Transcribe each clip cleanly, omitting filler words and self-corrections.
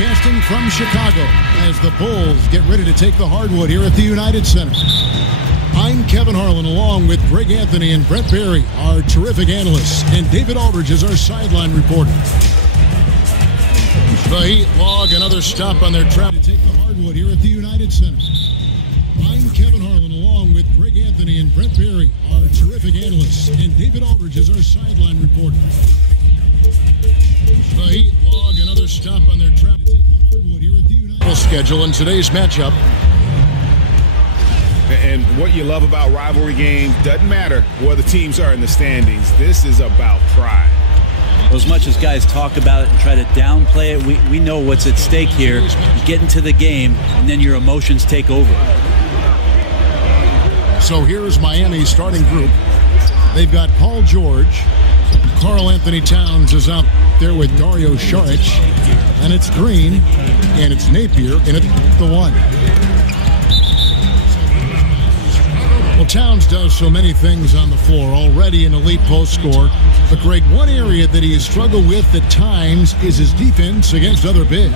Broadcasting from Chicago as the Bulls get ready to take the hardwood here at the United Center. I'm Kevin Harlan along with Greg Anthony and Brett Barry, our terrific analysts, and David Aldridge is our sideline reporter. The Heat log another stop on their trap to take the hardwood here at the United Center. I'm Kevin Harlan along with Greg Anthony and Brett Barry, our terrific analysts, and David Aldridge is our sideline reporter. The Heat log another stop on their trap to take the hardwood here at the United schedule in today's matchup. And what you love about rivalry games, doesn't matter where the teams are in the standings. This is about pride. Well, as much as guys talk about it and try to downplay it, we know what's at stake here. You get into the game, and then your emotions take over. So here's Miami's starting group. They've got Paul George. Karl Anthony Towns is out there with Dario Saric. And it's Green, and it's Napier in at the one. Well, Towns does so many things on the floor, already an elite post scorer. But, Greg, one area that he has struggled with at times is his defense against other bigs.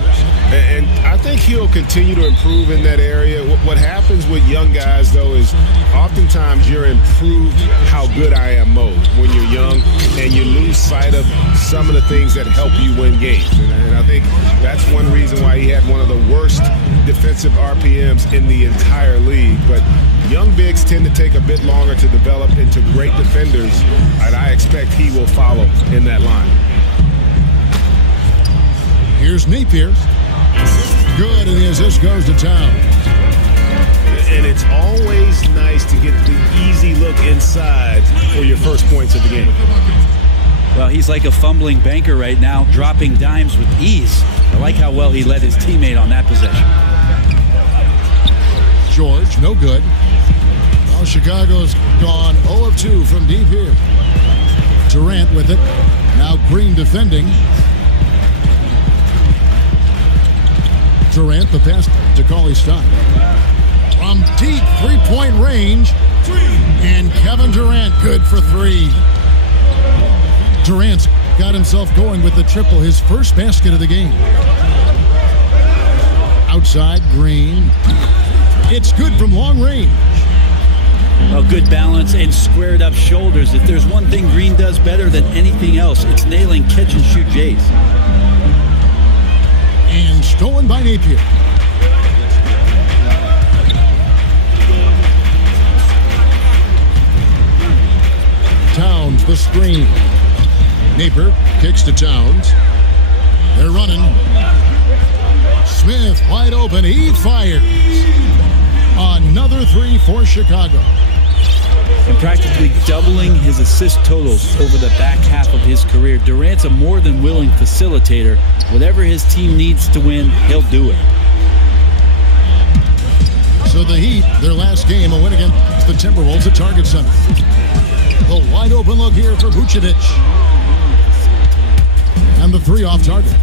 And I think he'll continue to improve in that area. What happens with young guys, though, is oftentimes you're improved how good I am mode when you're young, and you lose sight of some of the things that help you win games. And I think that's one reason why he had one of the worst defensive RPMs in the entire league. But young bigs tend to take a bit longer to develop into great defenders, and I expect he will follow in that line. Here's Napier. Good, and the assist goes to Towns. And it's always nice to get the easy look inside for your first points of the game. Well, he's like a fumbling banker right now, dropping dimes with ease. I like how well he led his teammate on that possession. George, no good. Well, Chicago's gone 0 of 2 from deep here. Durant with it. Now Green defending. Durant, the pass to Cauley-Stein. From deep three-point range. And Kevin Durant, good for three. Durant's got himself going with the triple, his first basket of the game. Outside, Green. It's good from long range. Well, good balance and squared up shoulders. If there's one thing Green does better than anything else, it's nailing catch-and-shoot Jays. And stolen by Napier. Towns, the screen. Napier kicks to Towns. They're running. Smith wide open. He fires. Another three for Chicago. And practically doubling his assist totals over the back half of his career. Durant's a more than willing facilitator. Whatever his team needs to win, he'll do it. So the Heat, their last game, a win against the Timberwolves at Target Center. The wide open look here for Vucevic. And the three off target.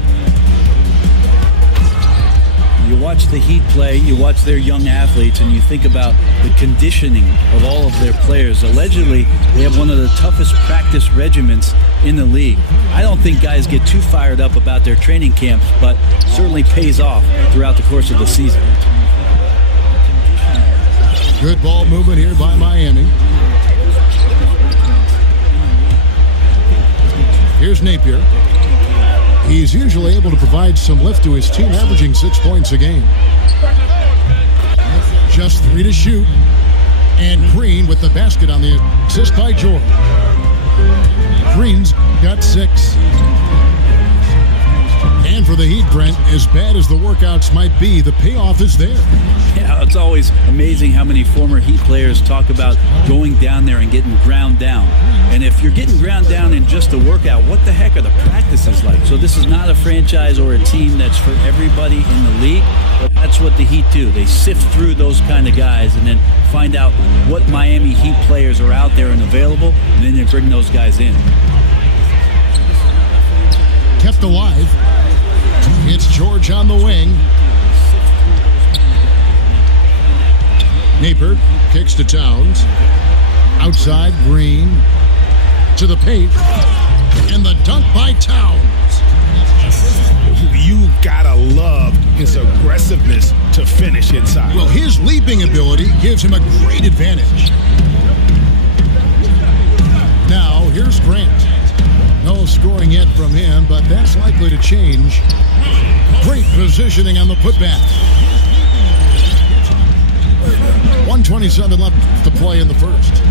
You watch the Heat play, you watch their young athletes, and you think about the conditioning of all of their players. Allegedly, they have one of the toughest practice regimens in the league. I don't think guys get too fired up about their training camps, but certainly pays off throughout the course of the season. Good ball movement here by Miami. Here's Napier. He's usually able to provide some lift to his team, averaging 6 points a game. Just 3 to shoot. And Green with the basket on the assist by George. Green's got 6. And for the Heat, Brent, as bad as the workouts might be, the payoff is there. Yeah, it's always amazing how many former Heat players talk about going down there and getting ground down. And if you're getting ground down in just a workout, what the heck are the practices like? So this is not a franchise or a team that's for everybody in the league, but that's what the Heat do. They sift through those kind of guys and then find out what Miami Heat players are out there and available, and then they bring those guys in. Kept alive. It's George on the wing. Napier kicks to Towns. Outside, Green to the paint. And the dunk by Towns. You gotta love his aggressiveness to finish inside. Well, his leaping ability gives him a great advantage. Now, here's Grant. No scoring yet from him, but that's likely to change. Great positioning on the putback. 1:27 left to play in the first.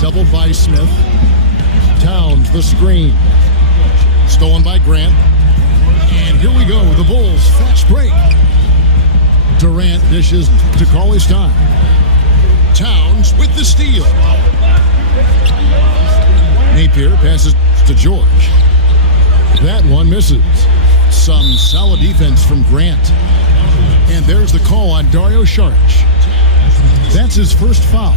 Doubled by Smith. Towns the screen. Stolen by Grant. And here we go. The Bulls fast break. Durant dishes to Cauley-Stein. Towns with the steal. Napier passes to George. That one misses. Some solid defense from Grant. And there's the call on Dario Saric. That's his first foul.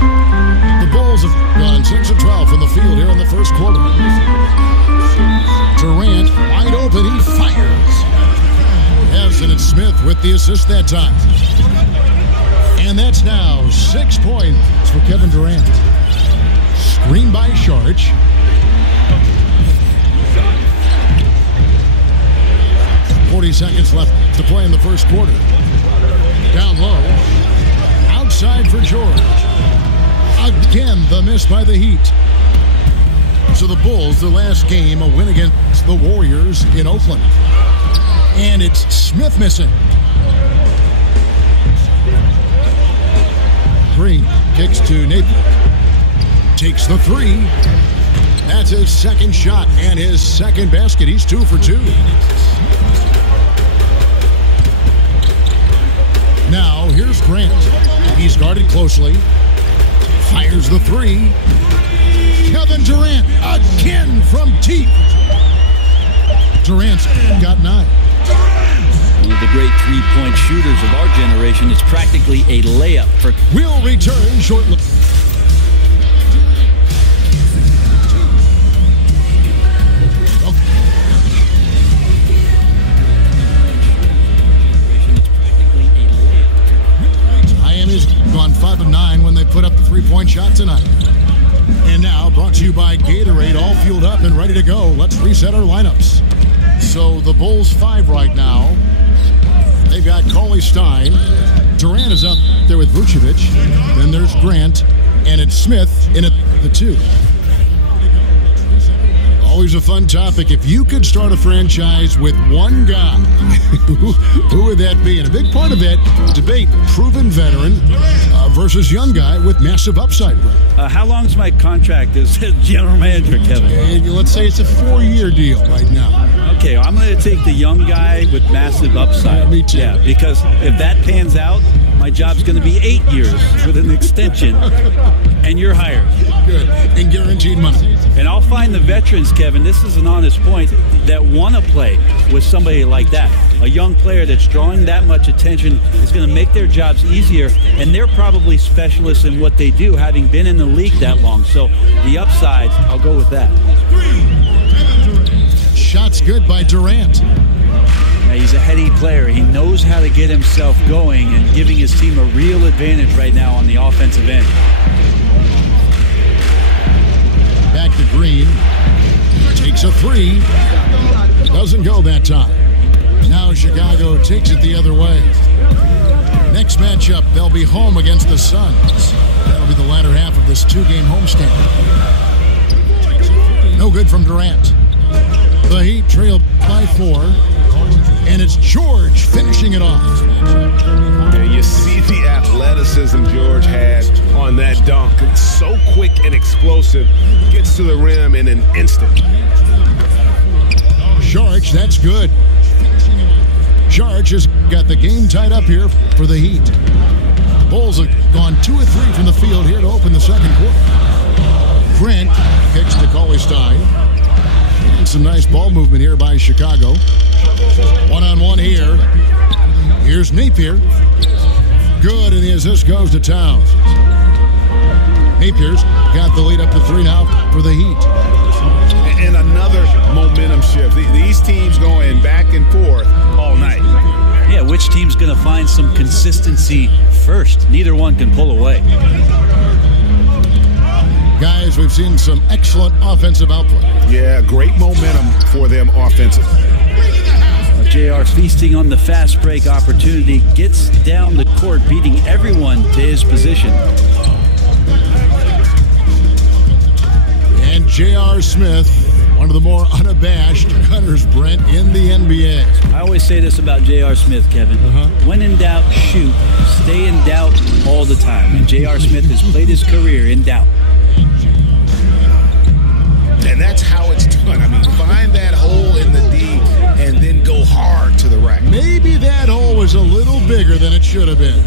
The Bulls have gone 6 of 12 from the field here in the first quarter. Durant wide open, he fires. Yes, and it's Smith with the assist that time. And that's now 6 points for Kevin Durant. Screen by Saric. Seconds left to play in the first quarter. Down low. Outside for George. Again, the miss by the Heat. So the Bulls, the last game, a win against the Warriors in Oakland. And it's Smith missing. Green kicks to Napier. Takes the three. That's his second shot and his second basket. He's 2 for 2. Now, here's Grant. He's guarded closely. Fires the three. Kevin Durant again from deep. Durant's got 9. One of the great three-point shooters of our generation. It's practically a layup for... We'll return shortly. Gone 5 of 9 when they put up the three-point shot tonight. And now, brought to you by Gatorade, all fueled up and ready to go. Let's reset our lineups. So the Bulls 5 right now. They've got Cauley-Stein. Durant is up there with Vucevic. Then there's Grant. And it's Smith in at the 2. Always a fun topic. If you could start a franchise with one guy, who would that be? And a big part of that debate, proven veteran versus young guy with massive upside. How long's my contract as general manager, Kevin? Let's say it's a 4-year deal right now. Okay, I'm going to take the young guy with massive upside. Yeah, me too. Yeah, because if that pans out, my job's going to be 8 years with an extension, and you're hired. Good, and guaranteed money. And I'll find the veterans, Kevin, this is an honest point, that want to play with somebody like that. A young player that's drawing that much attention is going to make their jobs easier, and they're probably specialists in what they do, having been in the league that long. So the upsides, I'll go with that. Shots good by Durant. Yeah, he's a heady player. He knows how to get himself going and giving his team a real advantage right now on the offensive end. Back to Green. Takes a three. Doesn't go that time. Now Chicago takes it the other way. Next matchup, they'll be home against the Suns. That'll be the latter half of this 2-game homestand. No good from Durant. The Heat trail by 4. And it's George finishing it off. Yeah, you see the athleticism George had on that dunk. It's so quick and explosive. Gets to the rim in an instant. Saric, that's good. Saric has got the game tied up here for the Heat. The Bulls have gone 2 of 3 from the field here to open the second quarter. Grant kicks to Cauley-Stein. And some nice ball movement here by Chicago. One-on-one here. Here's Napier. Good, and the assist goes to Towns. Napier's got the lead up to 3 now for the Heat. And another momentum shift. These teams going back and forth all night. Yeah, which team's going to find some consistency first? Neither one can pull away. Guys, we've seen some excellent offensive output. Yeah, great momentum for them offensively. JR feasting on the fast break opportunity, gets down the court, beating everyone to his position. And J.R. Smith, one of the more unabashed cutters, Brent, in the NBA. I always say this about J.R. Smith, Kevin. When in doubt, shoot. Stay in doubt all the time. And J.R. Smith has played his career in doubt. And that's how it's done. I mean, find that hole in the D and then go hard to the rack. Maybe that hole was a little bigger than it should have been.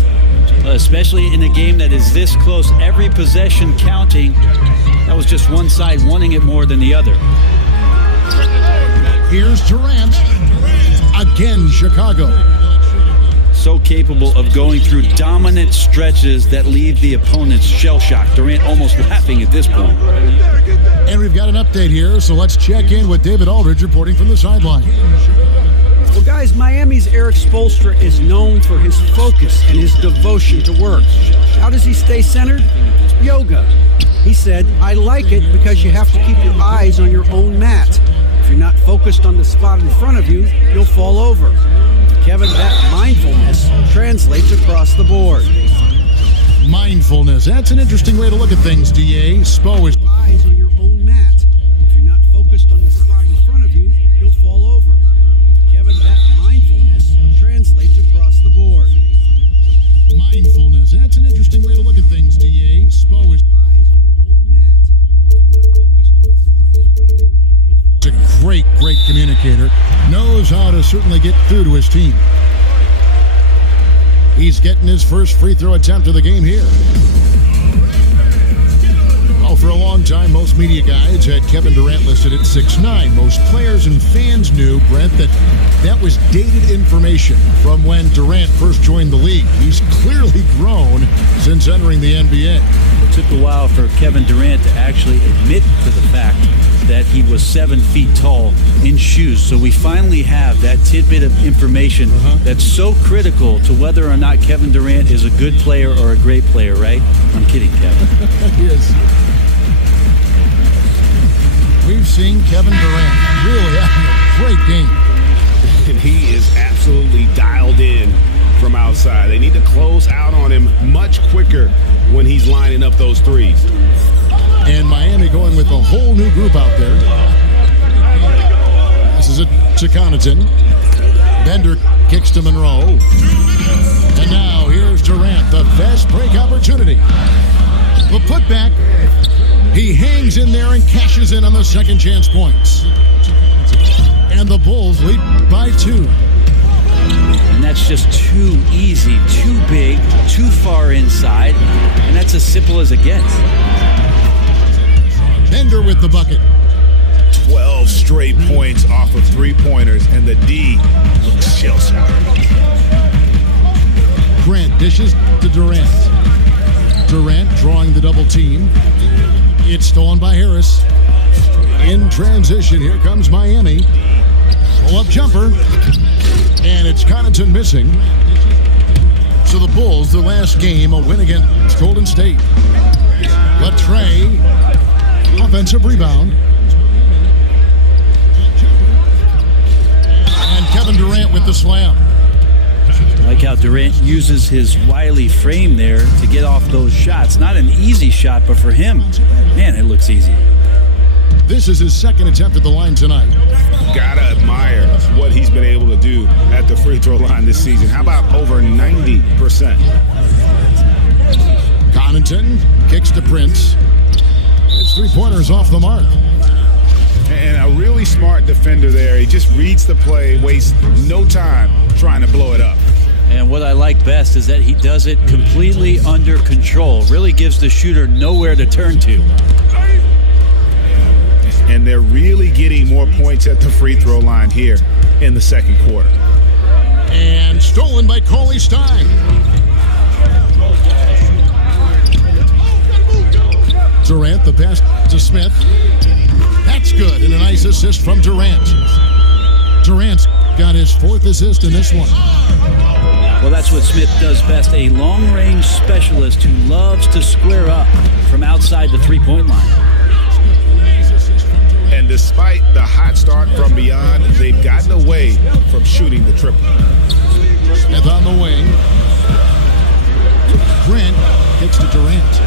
Especially in a game that is this close, every possession counting. That was just one side wanting it more than the other. Here's Durant. Again, Chicago. So capable of going through dominant stretches that leave the opponents shell-shocked. Durant almost laughing at this point. And we've got an update here, so let's check in with David Aldridge reporting from the sideline. Well, guys, Miami's Eric Spoelstra is known for his focus and his devotion to work. How does he stay centered? Yoga. He said, I like it because you have to keep your eyes on your own mat. If you're not focused on the spot in front of you, you'll fall over. Kevin, that mindfulness translates across the board. Mindfulness. That's an interesting way to look at things, D.A. Spo is eyes on your own mat. If you're not focused on the spot in front of you, you'll fall over. Kevin, that mindfulness translates across the board. mindfulness. That's an interesting way to look at things, D.A. Spo is eyes on your own mat. If you're not focused on the spot in front of you, you'll fall. He's a great communicator. Knows how to certainly get through to his team. He's getting his first free throw attempt of the game here. Well, for a long time, most media guides had Kevin Durant listed at 6'9". Most players and fans knew, Brent, that was dated information from when Durant first joined the league. He's clearly grown since entering the NBA. It took a while for Kevin Durant to actually admit to the fact that he was 7 feet tall in shoes. So we finally have that tidbit of information that's so critical to whether or not Kevin Durant is a good player or a great player, right? I'm kidding, Kevin. He is. We've seen Kevin Durant really having a great game. And he is absolutely dialed in from outside. They need to close out on him much quicker when he's lining up those threes. And Miami going with a whole new group out there. This is to Connaughton. Bender kicks to Monroe. And now here's Durant, the fast break opportunity. The putback. He hangs in there and cashes in on the second chance points. And the Bulls lead by 2. And that's just too easy, too big, too far inside. And that's as simple as it gets. Bender with the bucket. 12 straight points off of three-pointers, and the D looks shell-shocked. Grant dishes to Durant. Durant drawing the double team. It's stolen by Harris. In transition, here comes Miami. Pull-up jumper. And it's Connaughton missing. So the Bulls, the last game, a win against Golden State. Latrey, offensive rebound. And Kevin Durant with the slam. I like how Durant uses his wily frame there to get off those shots. Not an easy shot, but for him, man, it looks easy. This is his second attempt at the line tonight. Gotta admire what he's been able to do at the free throw line this season. How about over 90%? Connaughton kicks to Prince. His three-pointer's off the mark. And a really smart defender there. He just reads the play, wastes no time trying to blow it up. And what I like best is that he does it completely under control. Really gives the shooter nowhere to turn to. And they're really getting more points at the free throw line here in the second quarter. And stolen by Cauley Stein. Durant, the pass to Smith. That's good, and a nice assist from Durant. Durant's got his 4th assist in this one. Well, that's what Smith does best, a long-range specialist who loves to square up from outside the three-point line. And And despite the hot start from beyond, they've gotten away from shooting the triple. Smith on the wing. Grant kicks to Durant.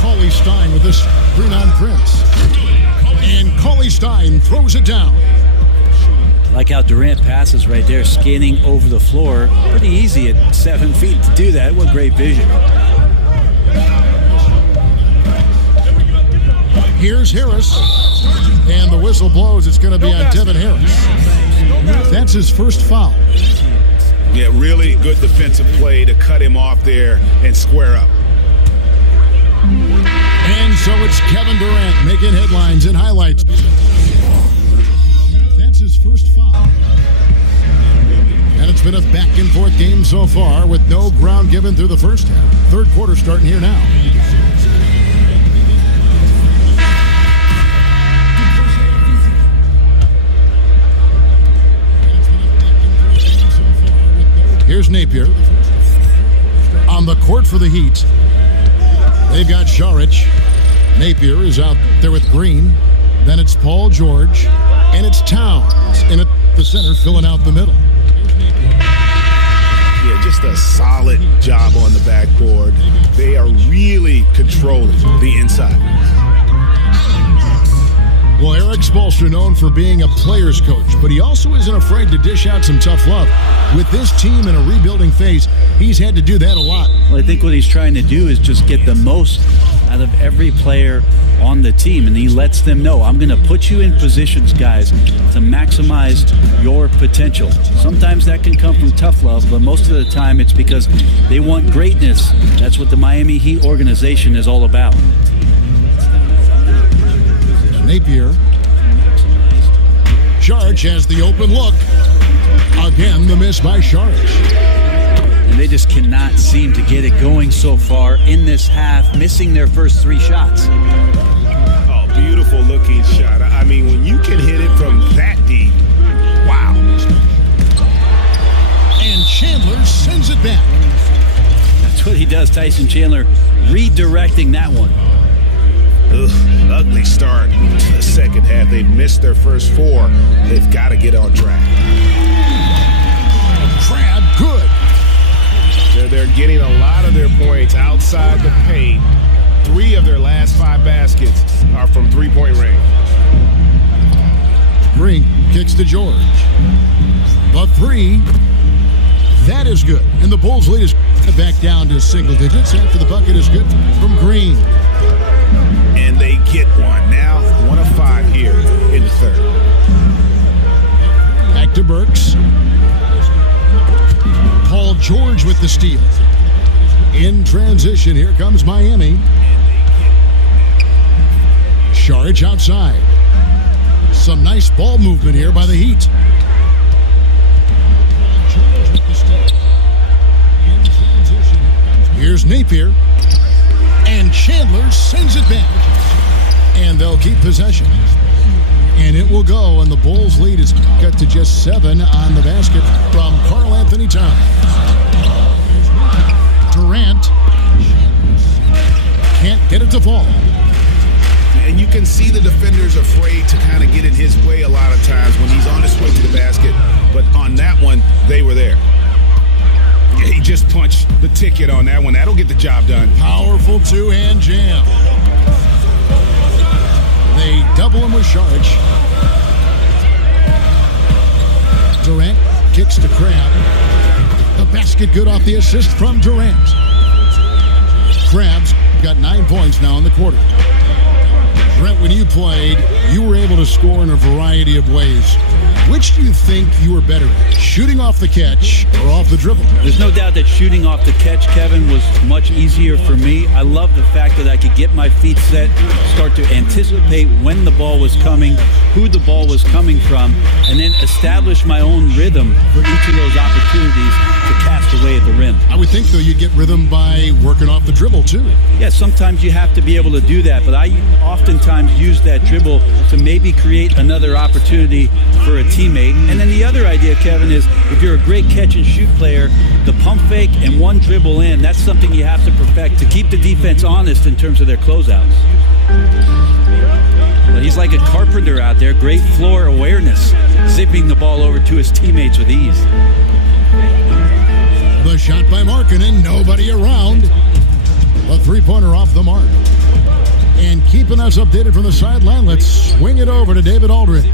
Cauley Stein with this screen on Prince. And Cauley Stein throws it down. Like how Durant passes right there, scanning over the floor. Pretty easy at 7 feet to do that. What great vision. Here's Harris. And the whistle blows. It's going to be on Devin Harris. That's his first foul. Yeah, really good defensive play to cut him off there and square up. And so it's Kevin Durant making headlines and highlights. That's his first foul. And it's been a back-and-forth game so far with no ground given through the first half. Third quarter starting here now. Here's Napier on the court for the Heat. They've got Šarić. Napier is out there with Green. Then it's Paul George. And it's Towns in at the center filling out the middle. Yeah, just a solid job on the backboard. They are really controlling the inside. Well, Erik Spoelstra known for being a player's coach, but he also isn't afraid to dish out some tough love. With this team in a rebuilding phase, he's had to do that a lot. Well, I think what he's trying to do is just get the most out of every player on the team, and he lets them know, I'm going to put you in positions, guys, to maximize your potential. Sometimes that can come from tough love, but most of the time it's because they want greatness. That's what the Miami Heat organization is all about. Napier. Šarić has the open look. Again, the miss by Šarić. And they just cannot seem to get it going so far in this half, missing their first 3 shots. Oh, beautiful looking shot. I mean, when you can hit it from that deep, wow. And Chandler sends it back. That's what he does, Tyson Chandler, redirecting that one. Ugh, ugly start to the second half. They've missed their first 4. They've got to get on track. Crab, good. They're getting a lot of their points outside the paint. 3 of their last 5 baskets are from three-point range. Green kicks to George. The 3. That is good. And the Bulls lead is back down to single digits after the bucket is good from Green. And they get one. Now 1 of 5 here in the third. Back to Burks. Paul George with the steal. In transition, here comes Miami. Šarić outside. Some nice ball movement here by the Heat. Here's Napier. And Chandler sends it back. And they'll keep possession. And it will go, and the Bulls' lead is cut to just 7 on the basket from Karl-Anthony Towns. Durant can't get it to fall. And you can see the defenders afraid to kind of get in his way a lot of times when he's on his way to the basket. But on that one, they were there. Yeah, he just punched the ticket on that one. That'll get the job done. Powerful 2-hand jam. They double him with Šarić. Durant kicks to Crab. The basket good off the assist from Durant. Crab's got 9 points now in the quarter. Brent, when you played, you were able to score in a variety of ways. Which do you think you were better at, shooting off the catch or off the dribble? There's no doubt that shooting off the catch, Kevin, was much easier for me. I love the fact that I could get my feet set, start to anticipate when the ball was coming, who the ball was coming from, and then establish my own rhythm for each of those opportunities to cast away at the rim. I would think, though, you get rhythm by working off the dribble, too. Yeah, sometimes you have to be able to do that, but I oftentimes use that dribble to maybe create another opportunity for a teammate. And then the other idea, Kevin, is if you're a great catch-and-shoot player, the pump fake and one dribble in, that's something you have to perfect to keep the defense honest in terms of their closeouts. Well, he's like a carpenter out there. Great floor awareness, zipping the ball over to his teammates with ease. The shot by Markkanen, nobody around. A three-pointer off the mark. And keeping us updated from the sideline, let's swing it over to David Aldridge.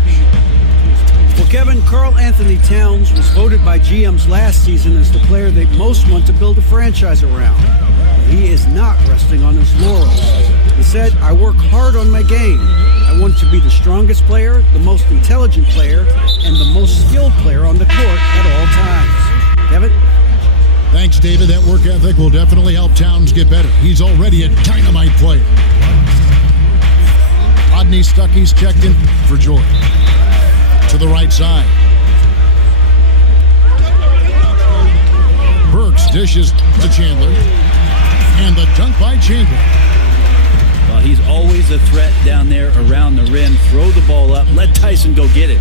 Well, Kevin, Karl Anthony Towns was voted by GMs last season as the player they most want to build a franchise around. He is not resting on his laurels. He said, "I work hard on my game. I want to be the strongest player, the most intelligent player, and the most skilled player on the court at all times." Kevin? Thanks, David. That work ethic will definitely help Towns get better. He's already a dynamite player. Rodney Stuckey's checked in for Jordan. To the right side. Burks dishes to Chandler. And the dunk by Chandler. Well, he's always a threat down there around the rim. Throw the ball up. Let Tyson go get it.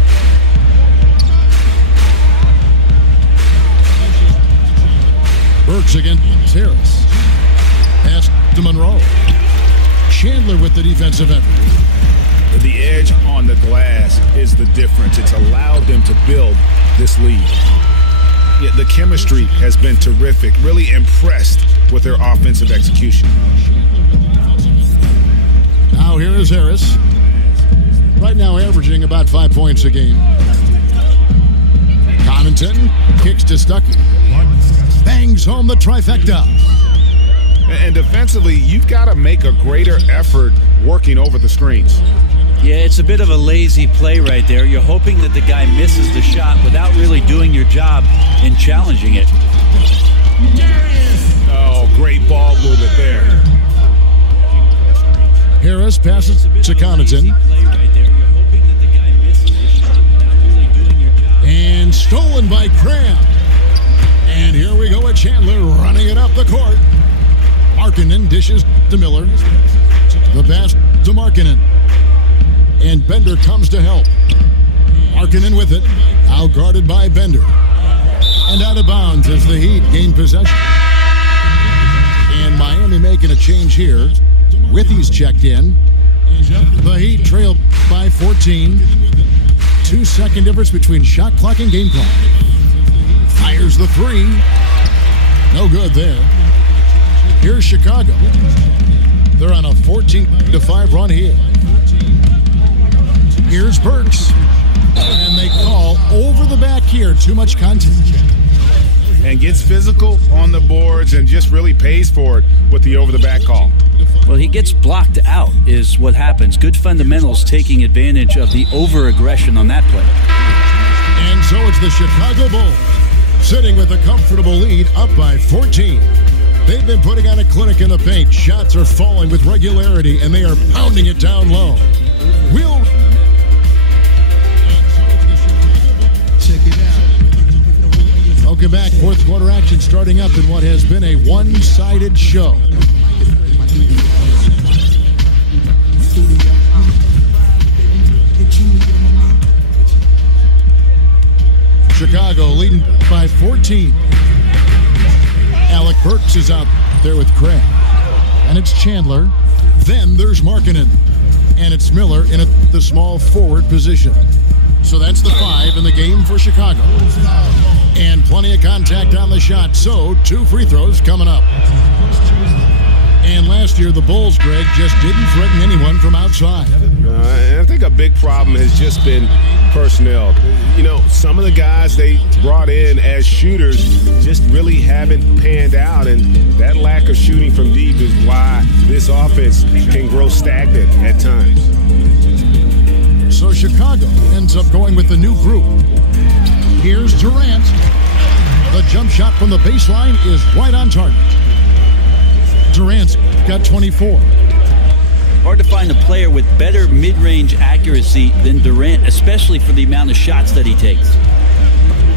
Burks against Harris. Pass to Monroe. Chandler with the defensive effort. The edge on the glass is the difference. It's allowed them to build this lead. Yeah, the chemistry has been terrific. Really impressed with their offensive execution. Now here is Harris. Right now averaging about 5 points a game. Connaughton kicks to Stuckey. Bangs home the trifecta. And defensively, you've got to make a greater effort working over the screens. Yeah, it's a bit of a lazy play right there. You're hoping that the guy misses the shot without really doing your job in challenging it. Oh, great ball movement there. Harris passes to Connaughton. And stolen by Cram. And here we go with Chandler running it up the court. Markkanen dishes to Miller. The pass to Markkanen. And Bender comes to help. Markkanen with it. Out guarded by Bender. And out of bounds as the Heat gain possession. And Miami making a change here. Withy's checked in. The Heat trail by 14. 2-second difference between shot clock and game clock. Fires the three. No good there. Here's Chicago. They're on a 14-5 run here. Here's Burks. And they call over the back here. Too much contact. And gets physical on the boards and just really pays for it with the over-the-back call. Well, he gets blocked out is what happens. Good fundamentals taking advantage of the over-aggression on that play. And so it's the Chicago Bulls sitting with a comfortable lead up by 14. They've been putting on a clinic in the paint. Shots are falling with regularity, and they are pounding it down low. Check it out. Welcome back. Fourth quarter action starting up in what has been a one-sided show. Chicago leading by 14. Alec Burks is out there with Craig. And it's Chandler. Then there's Markkanen. And it's Miller in the small forward position. So that's the 5 in the game for Chicago. And plenty of contact on the shot. So 2 free throws coming up. And last year, the Bulls, Greg, just didn't threaten anyone from outside. I think a big problem has just been personnel. You know, some of the guys they brought in as shooters just really haven't panned out, and that lack of shooting from deep is why this offense can grow stagnant at times. So Chicago ends up going with the new group. Here's Durant. The jump shot from the baseline is right on target. Durant's got 24. Hard to find a player with better mid-range accuracy than Durant, especially for the amount of shots that he takes.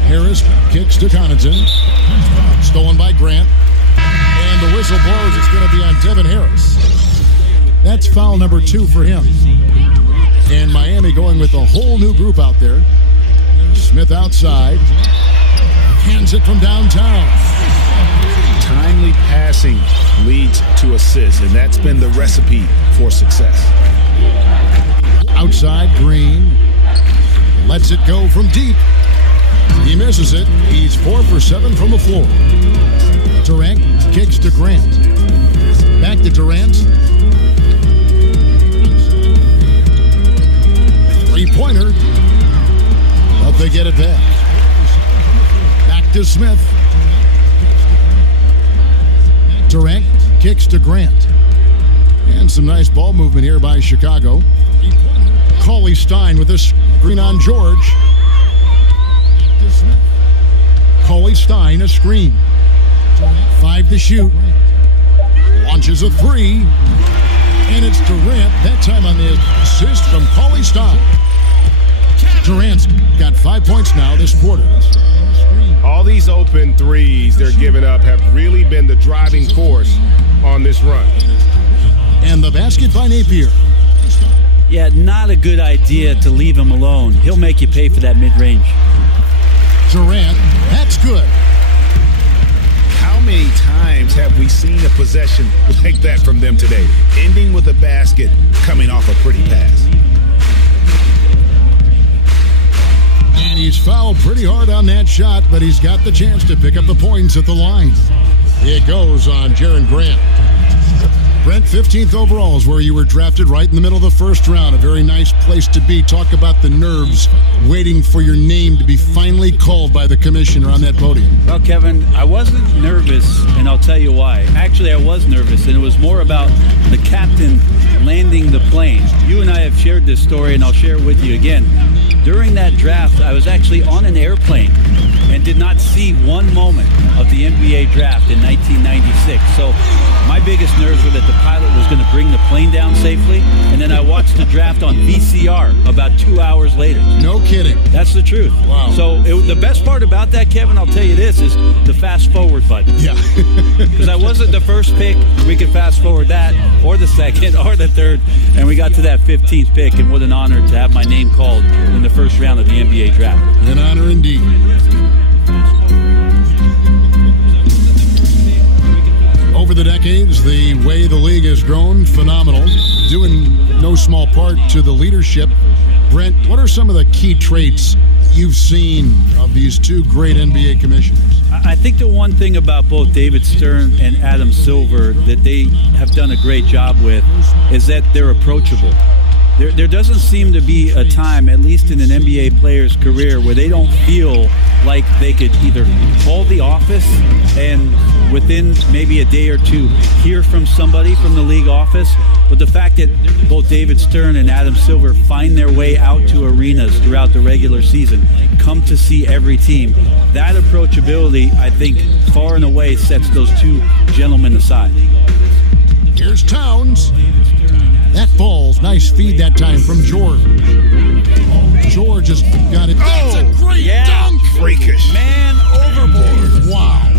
Harris kicks to Connaughton. Stolen by Grant. And the whistle blows. It's going to be on Devin Harris. That's foul number 2 for him. And Miami going with a whole new group out there. Smith outside. Hands it from downtown. Timely passing leads to assists, and that's been the recipe for success. Outside, Green lets it go from deep. He misses it. He's 4 for 7 from the floor. Durant kicks to Grant. Back to Durant. Three-pointer. But they get it back. Back to Smith. Durant kicks to Grant. And some nice ball movement here by Chicago. Cauley Stein with a screen on George. Cauley Stein, a screen. 5 to shoot. Launches a 3. And it's Durant, that time on the assist from Cauley Stein. Durant's got 5 points now this quarter. All these open threes they're giving up have really been the driving force on this run. And the basket by Napier. Yeah, not a good idea to leave him alone. He'll make you pay for that mid-range. Durant, that's good. How many times have we seen a possession like that from them today? Ending with a basket, coming off a pretty pass. And he's fouled pretty hard on that shot, but he's got the chance to pick up the points at the line. It goes on Jaren Grant. Brent, 15th overall is where you were drafted, right in the middle of the first round. A very nice place to be. Talk about the nerves waiting for your name to be finally called by the commissioner on that podium. Well, Kevin, I wasn't nervous, and I'll tell you why. Actually, I was nervous, and it was more about the captain landing the plane. You and I have shared this story, and I'll share it with you again. During that draft, I was actually on an airplane and did not see one moment of the NBA draft in 1996. So my biggest nerves were that the pilot was going to bring the plane down safely, and then I watched the draft on VCR about 2 hours later. No kidding. That's the truth. Wow. So the best part about that, Kevin, I'll tell you this, is the fast forward button. Yeah. Because I wasn't the first pick. We could fast forward that, or the second, or the third, and we got to that 15th pick, and what an honor to have my name called in the first round of the NBA draft. An honor indeed. Over the decades, the way the league has grown, phenomenal. Due in no small part to the leadership. Brent, what are some of the key traits you've seen of these two great NBA commissioners? I think the one thing about both David Stern and Adam Silver that they have done a great job with is that they're approachable. There doesn't seem to be a time, at least in an NBA player's career, where they don't feel like they could either call the office and within maybe a day or two hear from somebody from the league office. But the fact that both David Stern and Adam Silver find their way out to arenas throughout the regular season, come to see every team, that approachability, I think, far and away sets those two gentlemen aside. Here's Towns. That falls. Nice feed that time from George. George has got it. That's a great dunk. Freakish. Man overboard. Wow.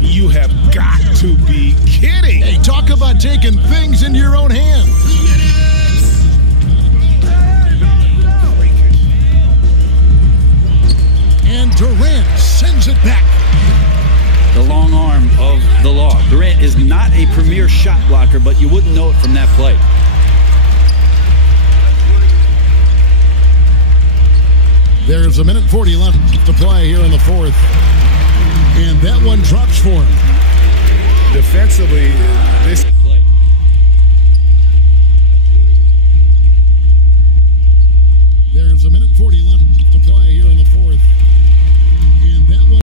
You have got to be kidding. Hey, talk about taking things into your own hands. And Durant sends it back. The long arm of the law. Durant is not a premier shot blocker, but you wouldn't know it from that play. There's a minute 40 left to play here in the fourth. And that one drops for him. Defensively, this There's a minute 40 left to play here in the fourth. And that one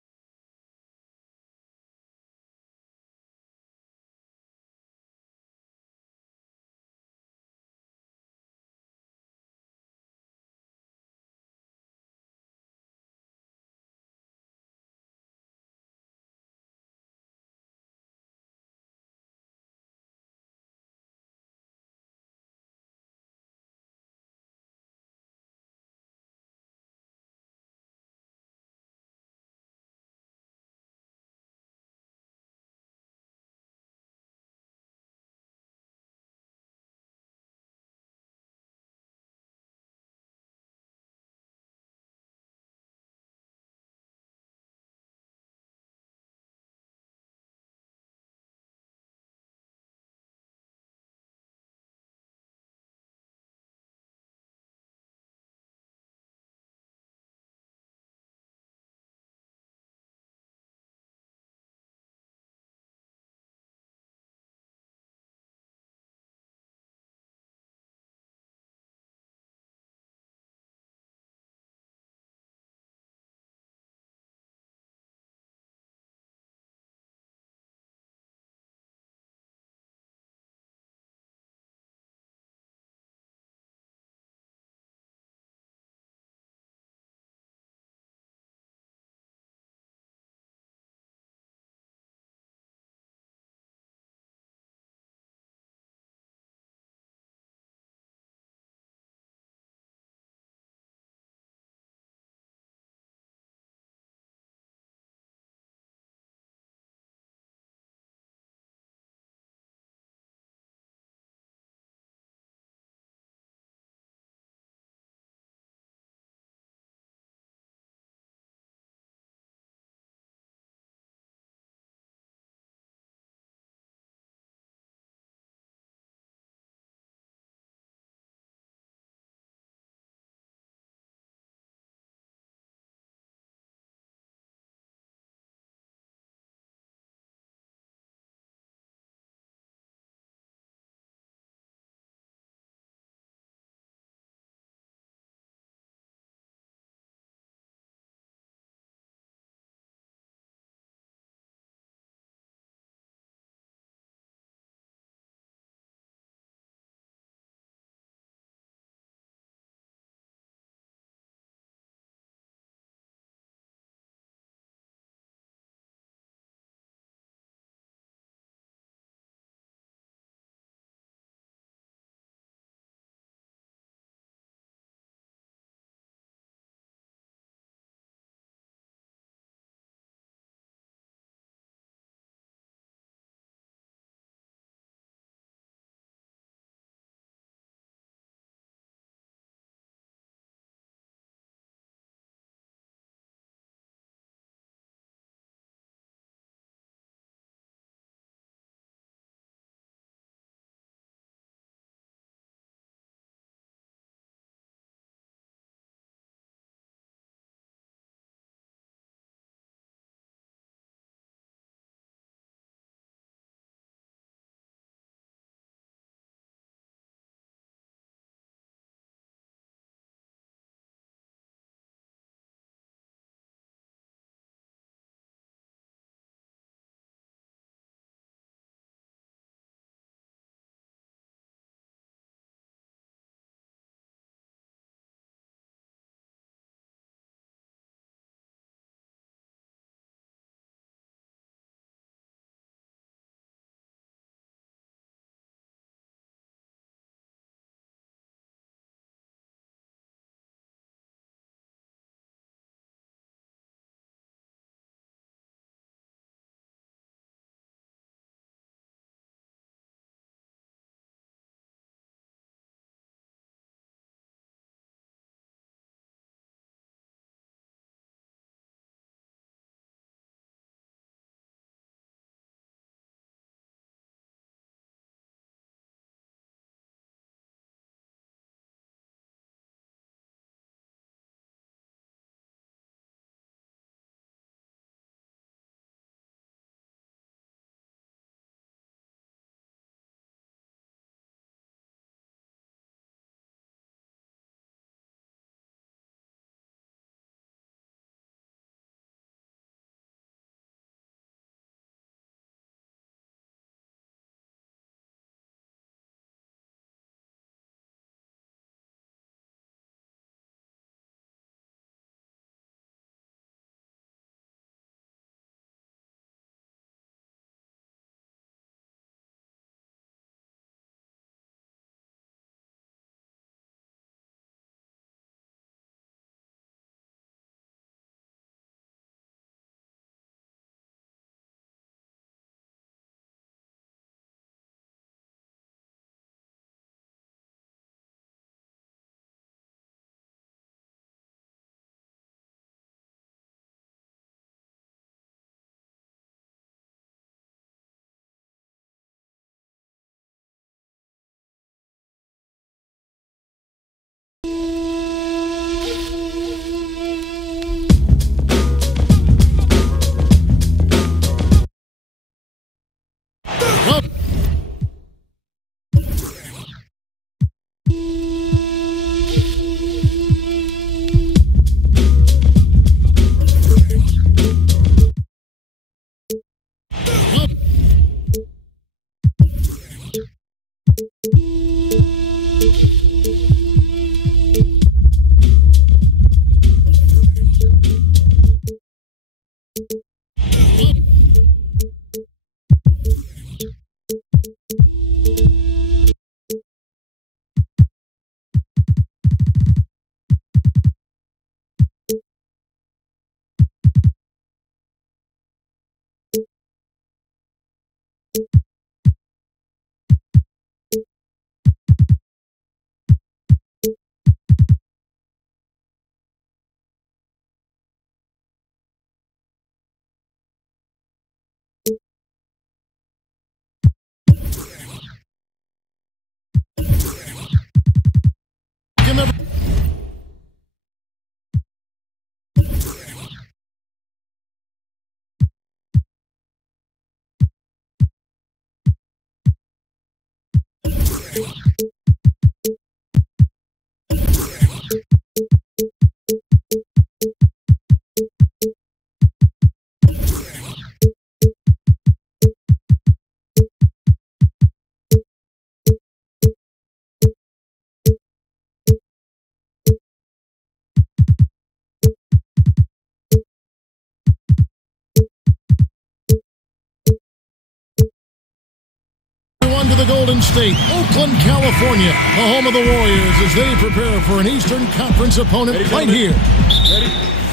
the Golden State, Oakland, California, the home of the Warriors, as they prepare for an Eastern Conference opponent right here.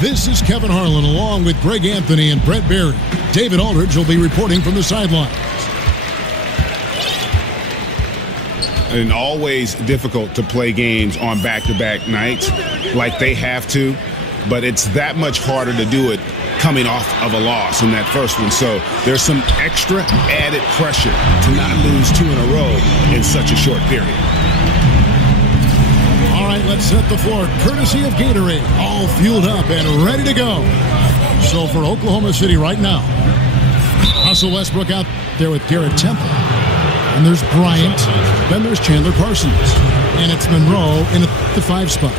This is Kevin Harlan along with Greg Anthony and Brett Barry. David Aldridge will be reporting from the sidelines. And always difficult to play games on back-to-back nights like they have to, but it's that much harder to do it coming off of a loss in that first one. So there's some extra added pressure to not lose 2 in a row in such a short period. All right, let's set the floor. Courtesy of Gatorade, all fueled up and ready to go. So for Oklahoma City right now, Russell Westbrook out there with Garrett Temple. And there's Bryant. Then there's Chandler Parsons. And it's Monroe in the 5 spot.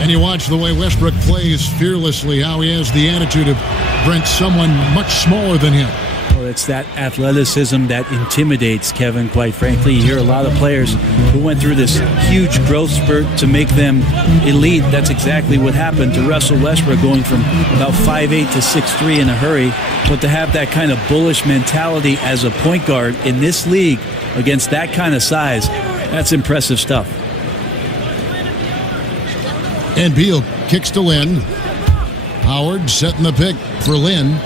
And you watch the way Westbrook plays fearlessly, how he has the attitude of Brent, someone much smaller than him. Well, it's that athleticism that intimidates, Kevin, quite frankly. You hear a lot of players who went through this huge growth spurt to make them elite. That's exactly what happened to Russell Westbrook, going from about 5'8" to 6'3" in a hurry. But to have that kind of bullish mentality as a point guard in this league against that kind of size, that's impressive stuff. And Beal kicks to Lynn. Howard setting the pick for Lynn.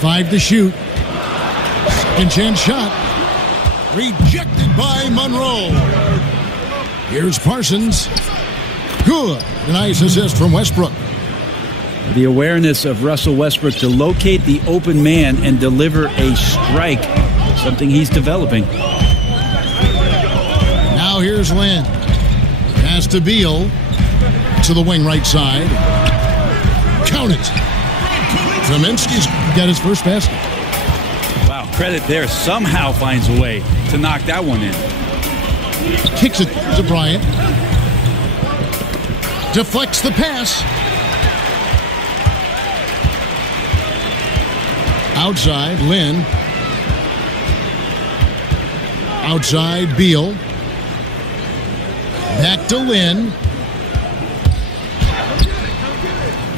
5 to shoot. Second chance shot. Rejected by Monroe. Here's Parsons. Good. A nice assist from Westbrook. The awareness of Russell Westbrook to locate the open man and deliver a strike, something he's developing. Now here's Lynn. Pass to Beal. To the wing right side. Count it. Kaminsky's got his first basket. Wow, credit there. Somehow finds a way to knock that one in. Kicks it to Bryant. Deflects the pass. Outside, Lynn. Outside, Beal. Back to Lynn.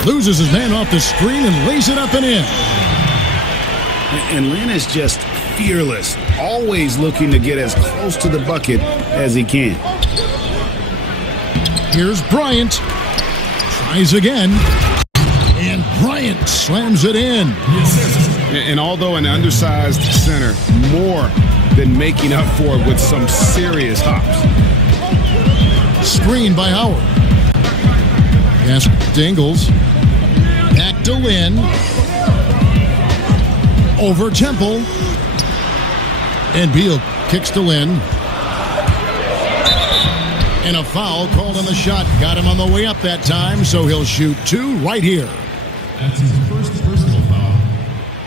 Loses his man off the screen and lays it up and in. And Lynn is just fearless, always looking to get as close to the bucket as he can. Here's Bryant. Tries again. And Bryant slams it in. And although an undersized center, more than making up for it with some serious hops. Screen by Howard. Pass to Ingles. Back to Lynn. Over Temple. And Beal kicks to Lynn. And a foul called on the shot. Got him on the way up that time, so he'll shoot 2 right here. That's his first personal foul.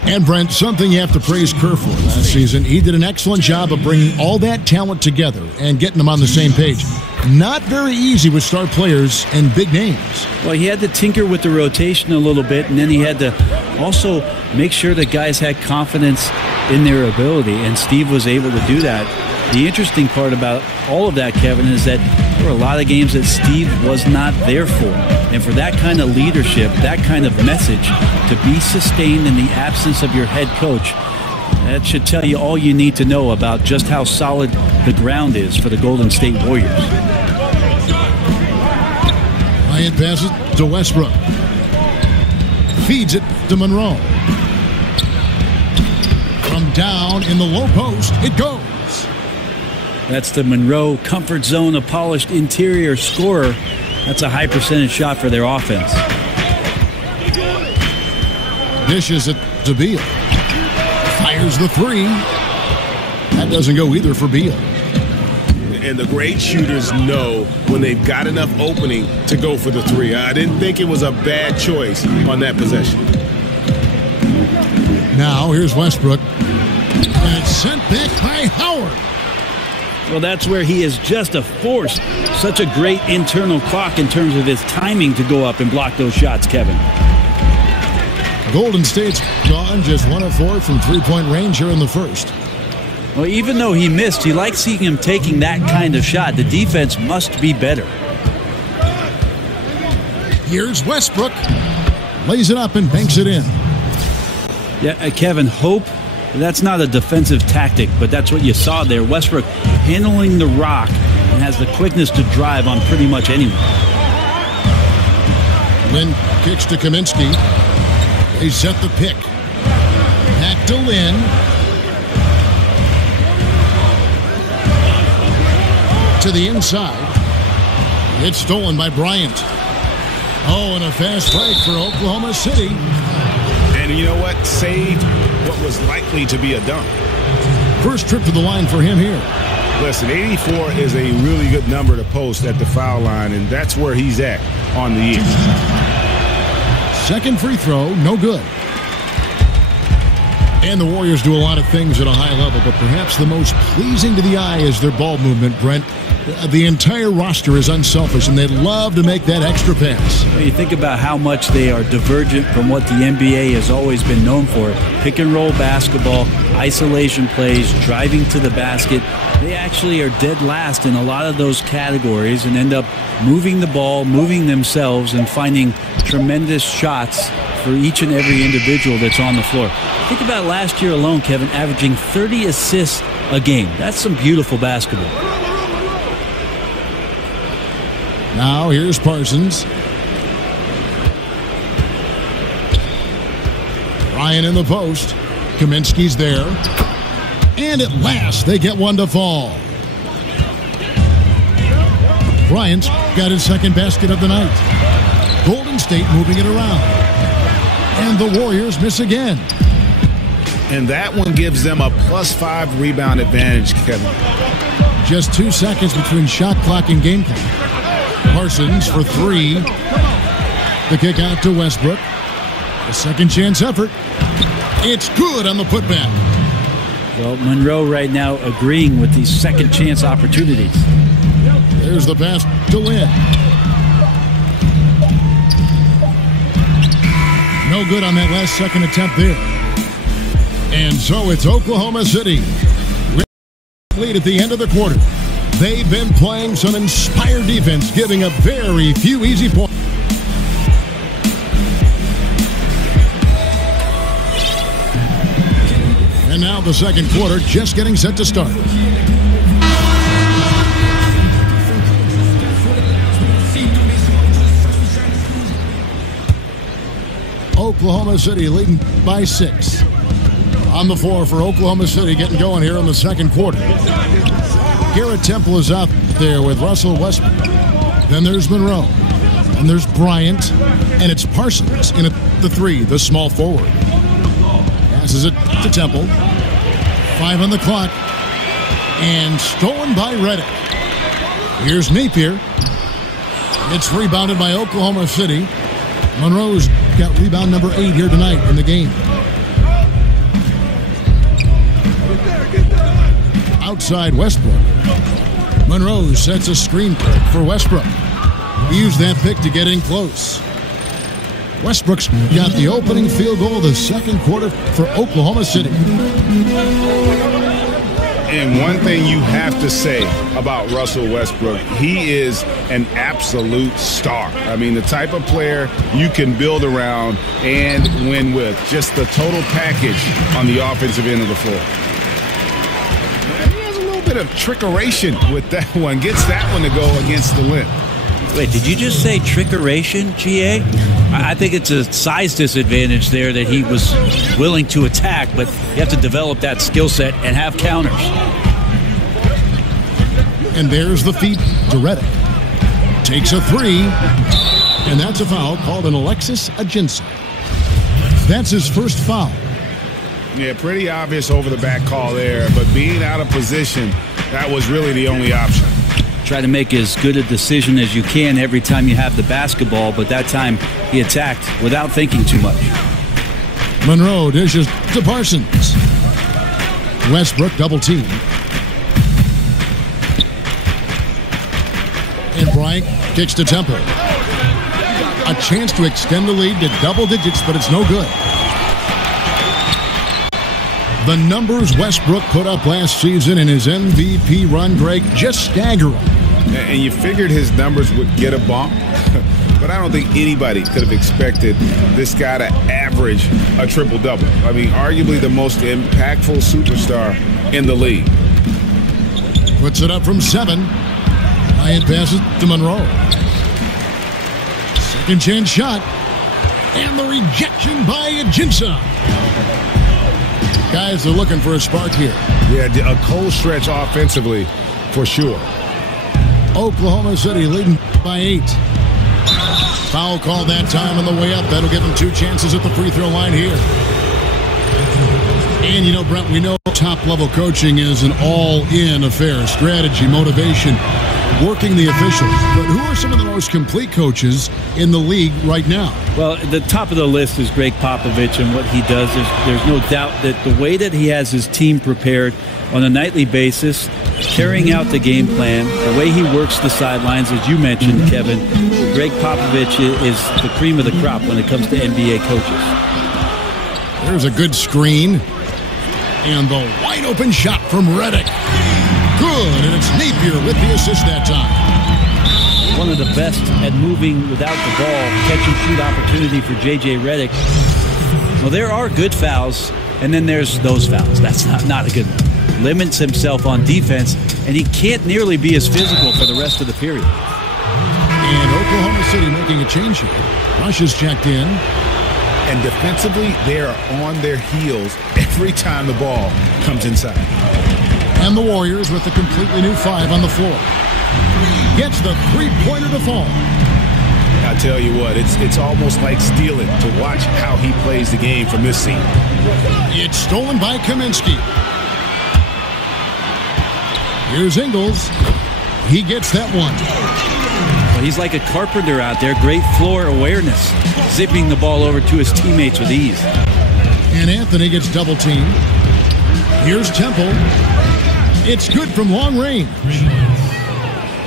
And Brent, something you have to praise Kerr for last season. He did an excellent job of bringing all that talent together and getting them on the same page. Not very easy with star players and big names. Well, he had to tinker with the rotation a little bit, and then he had to also make sure that guys had confidence in their ability, and Steve was able to do that. The interesting part about all of that, Kevin, is that there were a lot of games that Steve was not there for. And for that kind of leadership, that kind of message to be sustained in the absence of your head coach, that should tell you all you need to know about just how solid the ground is for the Golden State Warriors. Bryant passes to Westbrook. Feeds it to Monroe. From down in the low post, it goes. That's the Monroe comfort zone, a polished interior scorer. That's a high percentage shot for their offense. Dishes it to Beal. Fires the 3. That doesn't go either for Beal. And the great shooters know when they've got enough opening to go for the 3. I didn't think it was a bad choice on that possession. Now here's Westbrook. And it's sent back by Howard. Well, that's where he is just a force. Such a great internal clock in terms of his timing to go up and block those shots, Kevin. Golden State's gone just 1 of 4 from three-point range here in the first. Well, even though he missed, you like seeing him taking that kind of shot. The defense must be better. Here's Westbrook. Lays it up and banks it in. Yeah, Kevin, hope. That's not a defensive tactic, but that's what you saw there. Westbrook handling the rock and has the quickness to drive on pretty much anyone. Lynn kicks to Kaminsky. They set the pick. Back to Lynn. To the inside. It's stolen by Bryant. Oh, and a fast break for Oklahoma City. And you know what? Saved what was likely to be a dunk. First trip to the line for him here. Listen, 84 is a really good number to post at the foul line, and that's where he's at on the year. Second free throw, no good. And the Warriors do a lot of things at a high level, but perhaps the most pleasing to the eye is their ball movement, Brent. The entire roster is unselfish, and they love to make that extra pass. You think about how much they are divergent from what the NBA has always been known for. Pick and roll basketball, isolation plays, driving to the basket. They actually are dead last in a lot of those categories and end up moving the ball, moving themselves, and finding tremendous shots for each and every individual that's on the floor. Think about last year alone, Kevin, averaging 30 assists a game. That's some beautiful basketball. Now here's Parsons. Ryan in the post. Kaminsky's there. And at last, they get one to fall. Bryant's got his second basket of the night. Golden State moving it around. And the Warriors miss again. And that one gives them a +5 rebound advantage, Kevin. Just 2 seconds between shot clock and game clock. Parsons for three. The kick out to Westbrook. A second chance effort. It's good on the putback. Well, Monroe right now agreeing with these second chance opportunities. There's the pass to Lynn. No good on that last second attempt there. And so it's Oklahoma City. Lead at the end of the quarter. They've been playing some inspired defense, giving up very few easy points. And now the second quarter just getting set to start. Oklahoma City leading by 6. On the floor for Oklahoma City, getting going here in the second quarter. Garrett Temple is out there with Russell Westbrook. Then there's Monroe. And there's Bryant. And it's Parsons in at the 3, the small forward. Passes it to Temple. 5 on the clock. And stolen by Redick. Here's Napier. It's rebounded by Oklahoma City. Monroe's got rebound number 8 here tonight in the game. Outside Westbrook. Monroe sets a screen for Westbrook. He used that pick to get in close. Westbrook's got the opening field goal of the second quarter for Oklahoma City. And one thing you have to say about Russell Westbrook, he is an absolute star. I mean, the type of player you can build around and win with. Just the total package on the offensive end of the floor. He has a little bit of trickeration with that one. Gets that one to go against the limb. Wait, did you just say trickeration, GA? I think it's a size disadvantage there that he was willing to attack, but you have to develop that skill set and have counters. And there's the feed to Redick. Takes a 3, and that's a foul called an Alexis Aginsa. That's his first foul. Yeah, pretty obvious over the back call there, but being out of position, that was really the only option. Try to make as good a decision as you can every time you have the basketball, but that time he attacked without thinking too much. Monroe dishes to Parsons. Westbrook double team. And Bryant kicks to Temple. A chance to extend the lead to double digits, but it's no good. The numbers Westbrook put up last season in his MVP run, Greg, just staggering. And you figured his numbers would get a bump, but I don't think anybody could have expected this guy to average a triple-double. I mean, arguably the most impactful superstar in the league. Puts it up from 7. Bryant passes to Monroe. Second chance shot. And the rejection by Ajinça. Guys are looking for a spark here. Yeah, a cold stretch offensively for sure. Oklahoma City leading by 8. Foul call that time on the way up. That'll give them 2 chances at the free throw line here. And you know, Brent, we know top-level coaching is an all-in affair. Strategy, motivation, working the officials. But who are some of the most complete coaches in the league right now? Well, the top of the list is Greg Popovich and what he does. There's no doubt that the way that he has his team prepared on a nightly basis, carrying out the game plan, the way he works the sidelines, as you mentioned, Kevin, Greg Popovich is the cream of the crop when it comes to NBA coaches. There's a good screen. And the wide-open shot from Redick. Good, and it's Napier with the assist that time. One of the best at moving without the ball, catch-and-shoot opportunity for J.J. Redick. Well, there are good fouls, and then there's those fouls. That's not a good one. Limits himself on defense, and he can't nearly be as physical for the rest of the period. And Oklahoma City making a change here. Rush is checked in. And defensively, they are on their heels every time the ball comes inside. And the Warriors with a completely new 5 on the floor. Gets the three-pointer to fall. I tell you what, it's almost like stealing to watch how he plays the game from this scene. It's stolen by Kaminsky. Here's Ingles. He gets that one. But he's like a carpenter out there. Great floor awareness. Zipping the ball over to his teammates with ease. And Anthony gets double-teamed. Here's Temple. It's good from long range.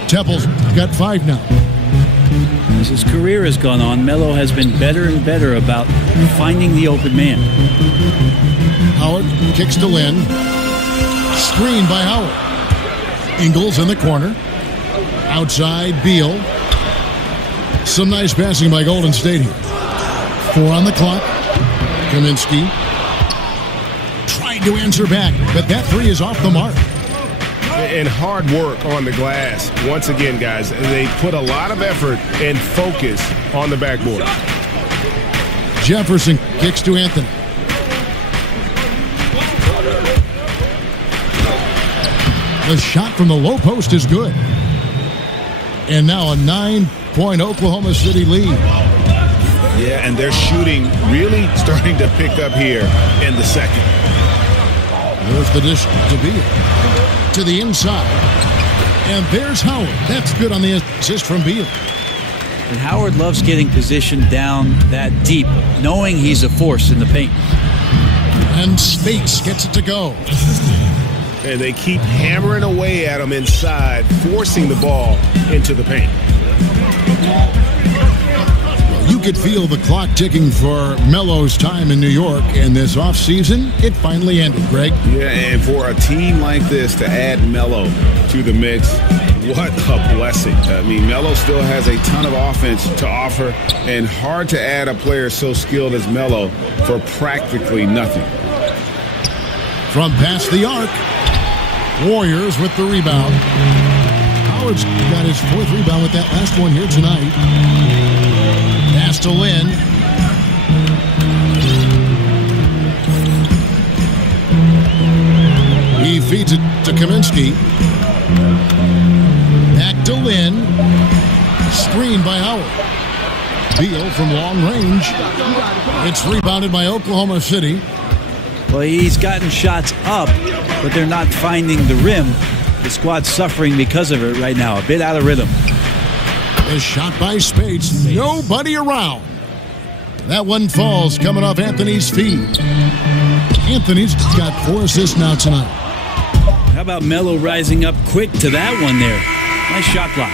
Temple's got 5 now. As his career has gone on, Melo has been better and better about finding the open man. Howard kicks to Lynn. Screen by Howard. Ingles in the corner. Outside, Beal. Some nice passing by Golden State here. 4 on the clock. Kaminsky tried to answer back, but that 3 is off the mark. And hard work on the glass. Once again, guys, they put a lot of effort and focus on the backboard. Jefferson kicks to Anthony. The shot from the low post is good. And now a 9-point Oklahoma City lead. Yeah, and their shooting really starting to pick up here in the second. There's the dish to Beal. To the inside. And there's Howard. That's good on the assist from Beal. And Howard loves getting positioned down that deep, knowing he's a force in the paint. And Spates gets it to go. And they keep hammering away at him inside, forcing the ball into the paint. You could feel the clock ticking for Melo's time in New York, and this offseason, it finally ended, Greg. Yeah, and for a team like this to add Melo to the mix, what a blessing. I mean, Melo still has a ton of offense to offer, and hard to add a player so skilled as Melo for practically nothing. From past the arc, Warriors with the rebound. Howard's got his 4th rebound with that last one here tonight. Pass to Lynn. He feeds it to Kaminsky. Back to Lynn. Screen by Howard. Beal from long range. It's rebounded by Oklahoma City. Well, he's gotten shots up, but they're not finding the rim. The squad's suffering because of it right now. A bit out of rhythm. A shot by Spates. Nobody around. That one falls coming off Anthony's feet. Anthony's got 4 assists now tonight. How about Melo rising up quick to that one there? Nice shot block.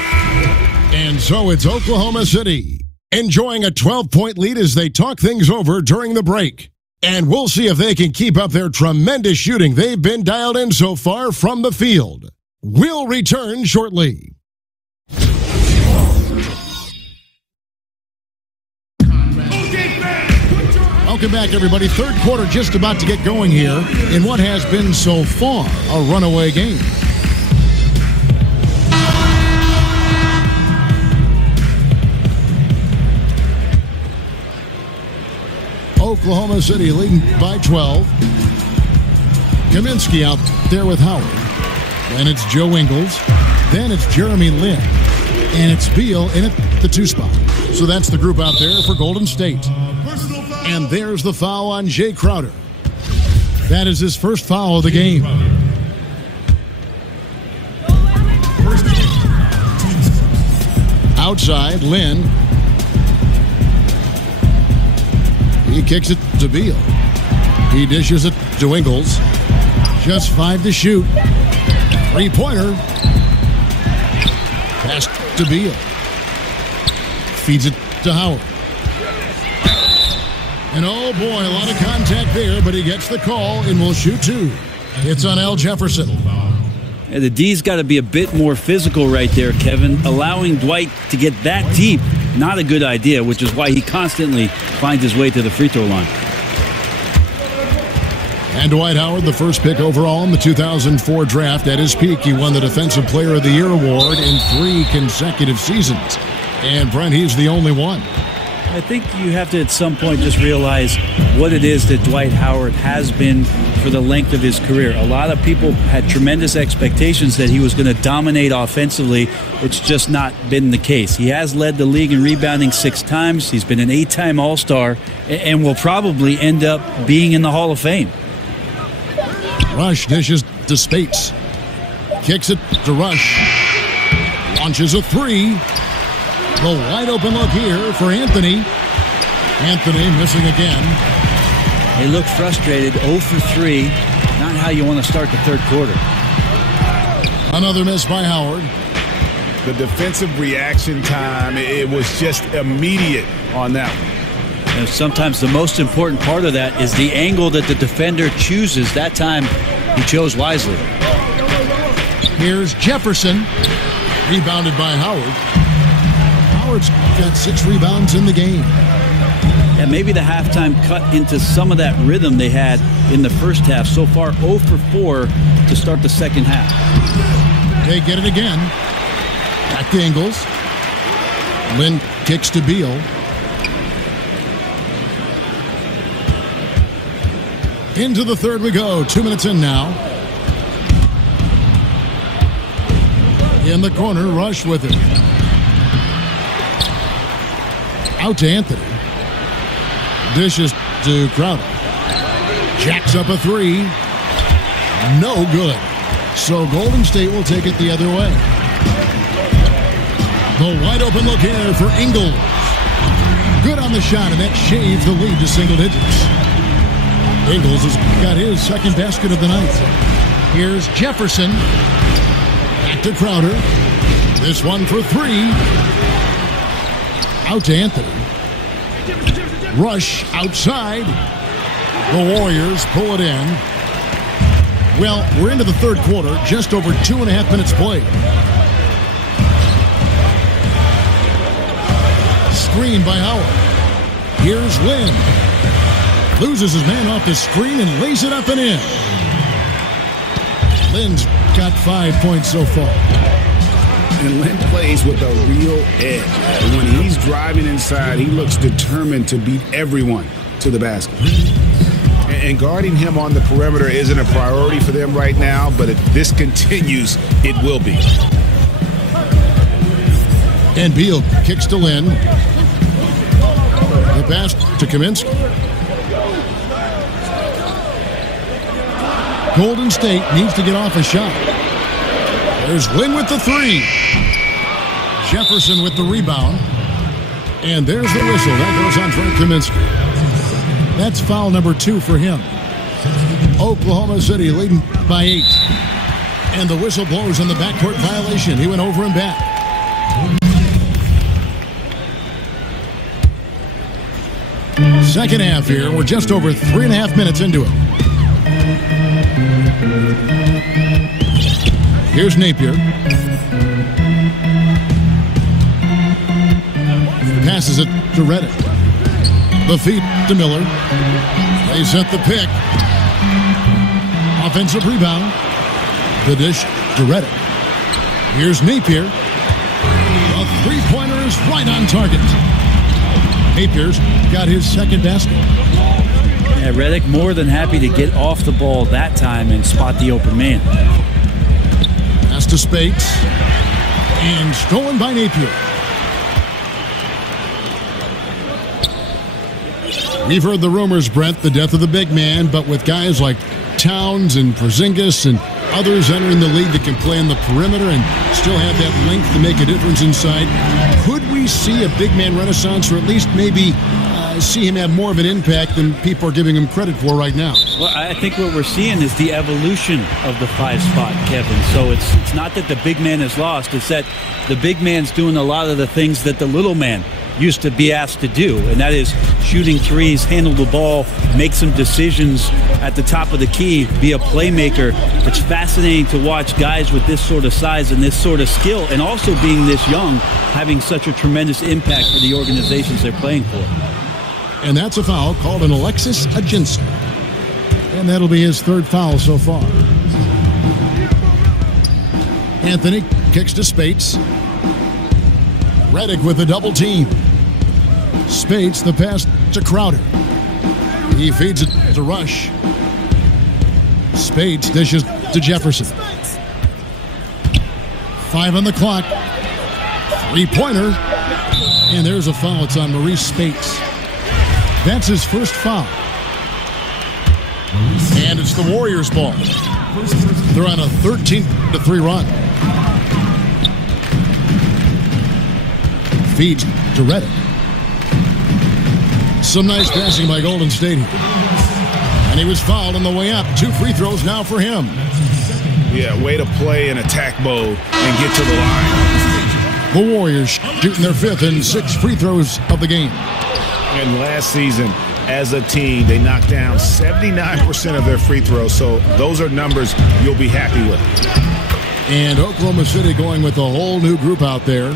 And so it's Oklahoma City enjoying a 12-point lead as they talk things over during the break. And we'll see if they can keep up their tremendous shooting they've been dialed in so far from the field. We'll return shortly. Welcome back, everybody. Third quarter just about to get going here in what has been so far a runaway game. Oklahoma City leading by 12. Kaminsky out there with Howard. Then it's Joe Ingles. Then it's Jeremy Lin. And it's Beal in at the 2 spot. So that's the group out there for Golden State. And there's the foul on Jay Crowder. That is his first foul of the game. Outside, Lin. He kicks it to Beal. He dishes it to Ingles. Just 5 to shoot. 3-pointer. Pass to Beal. Feeds it to Howard. And oh boy, a lot of contact there, but he gets the call and will shoot 2. It's on Al Jefferson. Yeah, the D's got to be a bit more physical right there, Kevin. Allowing Dwight to get that deep, not a good idea, which is why he constantly finds his way to the free throw line. And Dwight Howard, the first pick overall in the 2004 draft. At his peak, he won the Defensive Player of the Year award in 3 consecutive seasons. And Brent, he's the only one. I think you have to at some point just realize what it is that Dwight Howard has been for the length of his career. A lot of people had tremendous expectations that he was going to dominate offensively. It's just not been the case. He has led the league in rebounding 6 times. He's been an 8-time All-Star and will probably end up being in the Hall of Fame. Rush dishes to Spates. Kicks it to Rush. Launches a 3. The wide open look here for Anthony. Anthony missing again. They look frustrated, 0 for 3. Not how you want to start the third quarter. Another miss by Howard. The defensive reaction time, it was just immediate on that one. And sometimes the most important part of that is the angle that the defender chooses. That time, he chose wisely. Here's Jefferson. Rebounded by Howard. Howard's got 6 rebounds in the game. And maybe the halftime cut into some of that rhythm they had in the first half. So far, 0 for 4 to start the second half. They get it again. Back to Ingles. Lin kicks to Beal. Into the third we go. 2 minutes in now. In the corner, Rush with it. Out to Anthony. Dishes to Crowder. Jacks up a 3. No good. So Golden State will take it the other way. The wide open look here for Ingles. Good on the shot, and that shaves the lead to single digits. Ingles has got his second basket of the night. Here's Jefferson. Back to Crowder. This one for 3. Out to Anthony. Rush outside. The Warriors pull it in. Well, we're into the third quarter. Just over 2.5 minutes played. Screen by Howard. Here's Lin. Loses his man off the screen and lays it up and in. Lin's got 5 points so far. And Lin plays with a real edge. And when he's driving inside, he looks determined to beat everyone to the basket. And guarding him on the perimeter isn't a priority for them right now, but if this continues, it will be. And Beal kicks to Lin. The pass to Kaminsky. Golden State needs to get off a shot. There's Lin with the 3. Jefferson with the rebound. And there's the whistle. That goes on Frank Kaminsky. That's foul number 2 for him. Oklahoma City leading by 8. And the whistle blows on the backcourt violation. He went over and back. Second half here. We're just over 3.5 minutes into it. Here's Napier. Passes it to Reddick. The feed to Miller. They set the pick. Offensive rebound. The dish to Reddick. Here's Napier. The three-pointer is right on target. Napier's got his second basket. Yeah, Reddick more than happy to get off the ball that time and spot the open man. Pass to Spates. And stolen by Napier. We've heard the rumors, Brent, the death of the big man, but with guys like Towns and Porzingis and others entering the league that can play on the perimeter and still have that length to make a difference inside, could we see a big man renaissance, or at least maybe see him have more of an impact than people are giving him credit for right now? Well, I think what we're seeing is the evolution of the 5 spot, Kevin. So it's not that the big man is lost. It's that the big man's doing a lot of the things that the little man used to be asked to do, and that is shooting threes, handle the ball, make some decisions at the top of the key, be a playmaker. It's fascinating to watch guys with this sort of size and this sort of skill, and also being this young, having such a tremendous impact for the organizations they're playing for. And that's a foul called an Alexis Aginski. And that'll be his third foul so far. Anthony kicks to Spates. Reddick with a double team. Spates, the pass to Crowder. He feeds it to Rush. Spates dishes to Jefferson. 5 on the clock. Three-pointer. And there's a foul. It's on Maurice Spates. That's his first foul. And it's the Warriors' ball. They're on a 13-3 run. Feeds to Reddick. Some nice passing by Golden State. And he was fouled on the way up. 2 free throws now for him. Yeah, way to play in attack mode and get to the line. The Warriors shooting their 5th and 6 free throws of the game. And last season, as a team, they knocked down 79% of their free throws. So those are numbers you'll be happy with. And Oklahoma City going with a whole new group out there.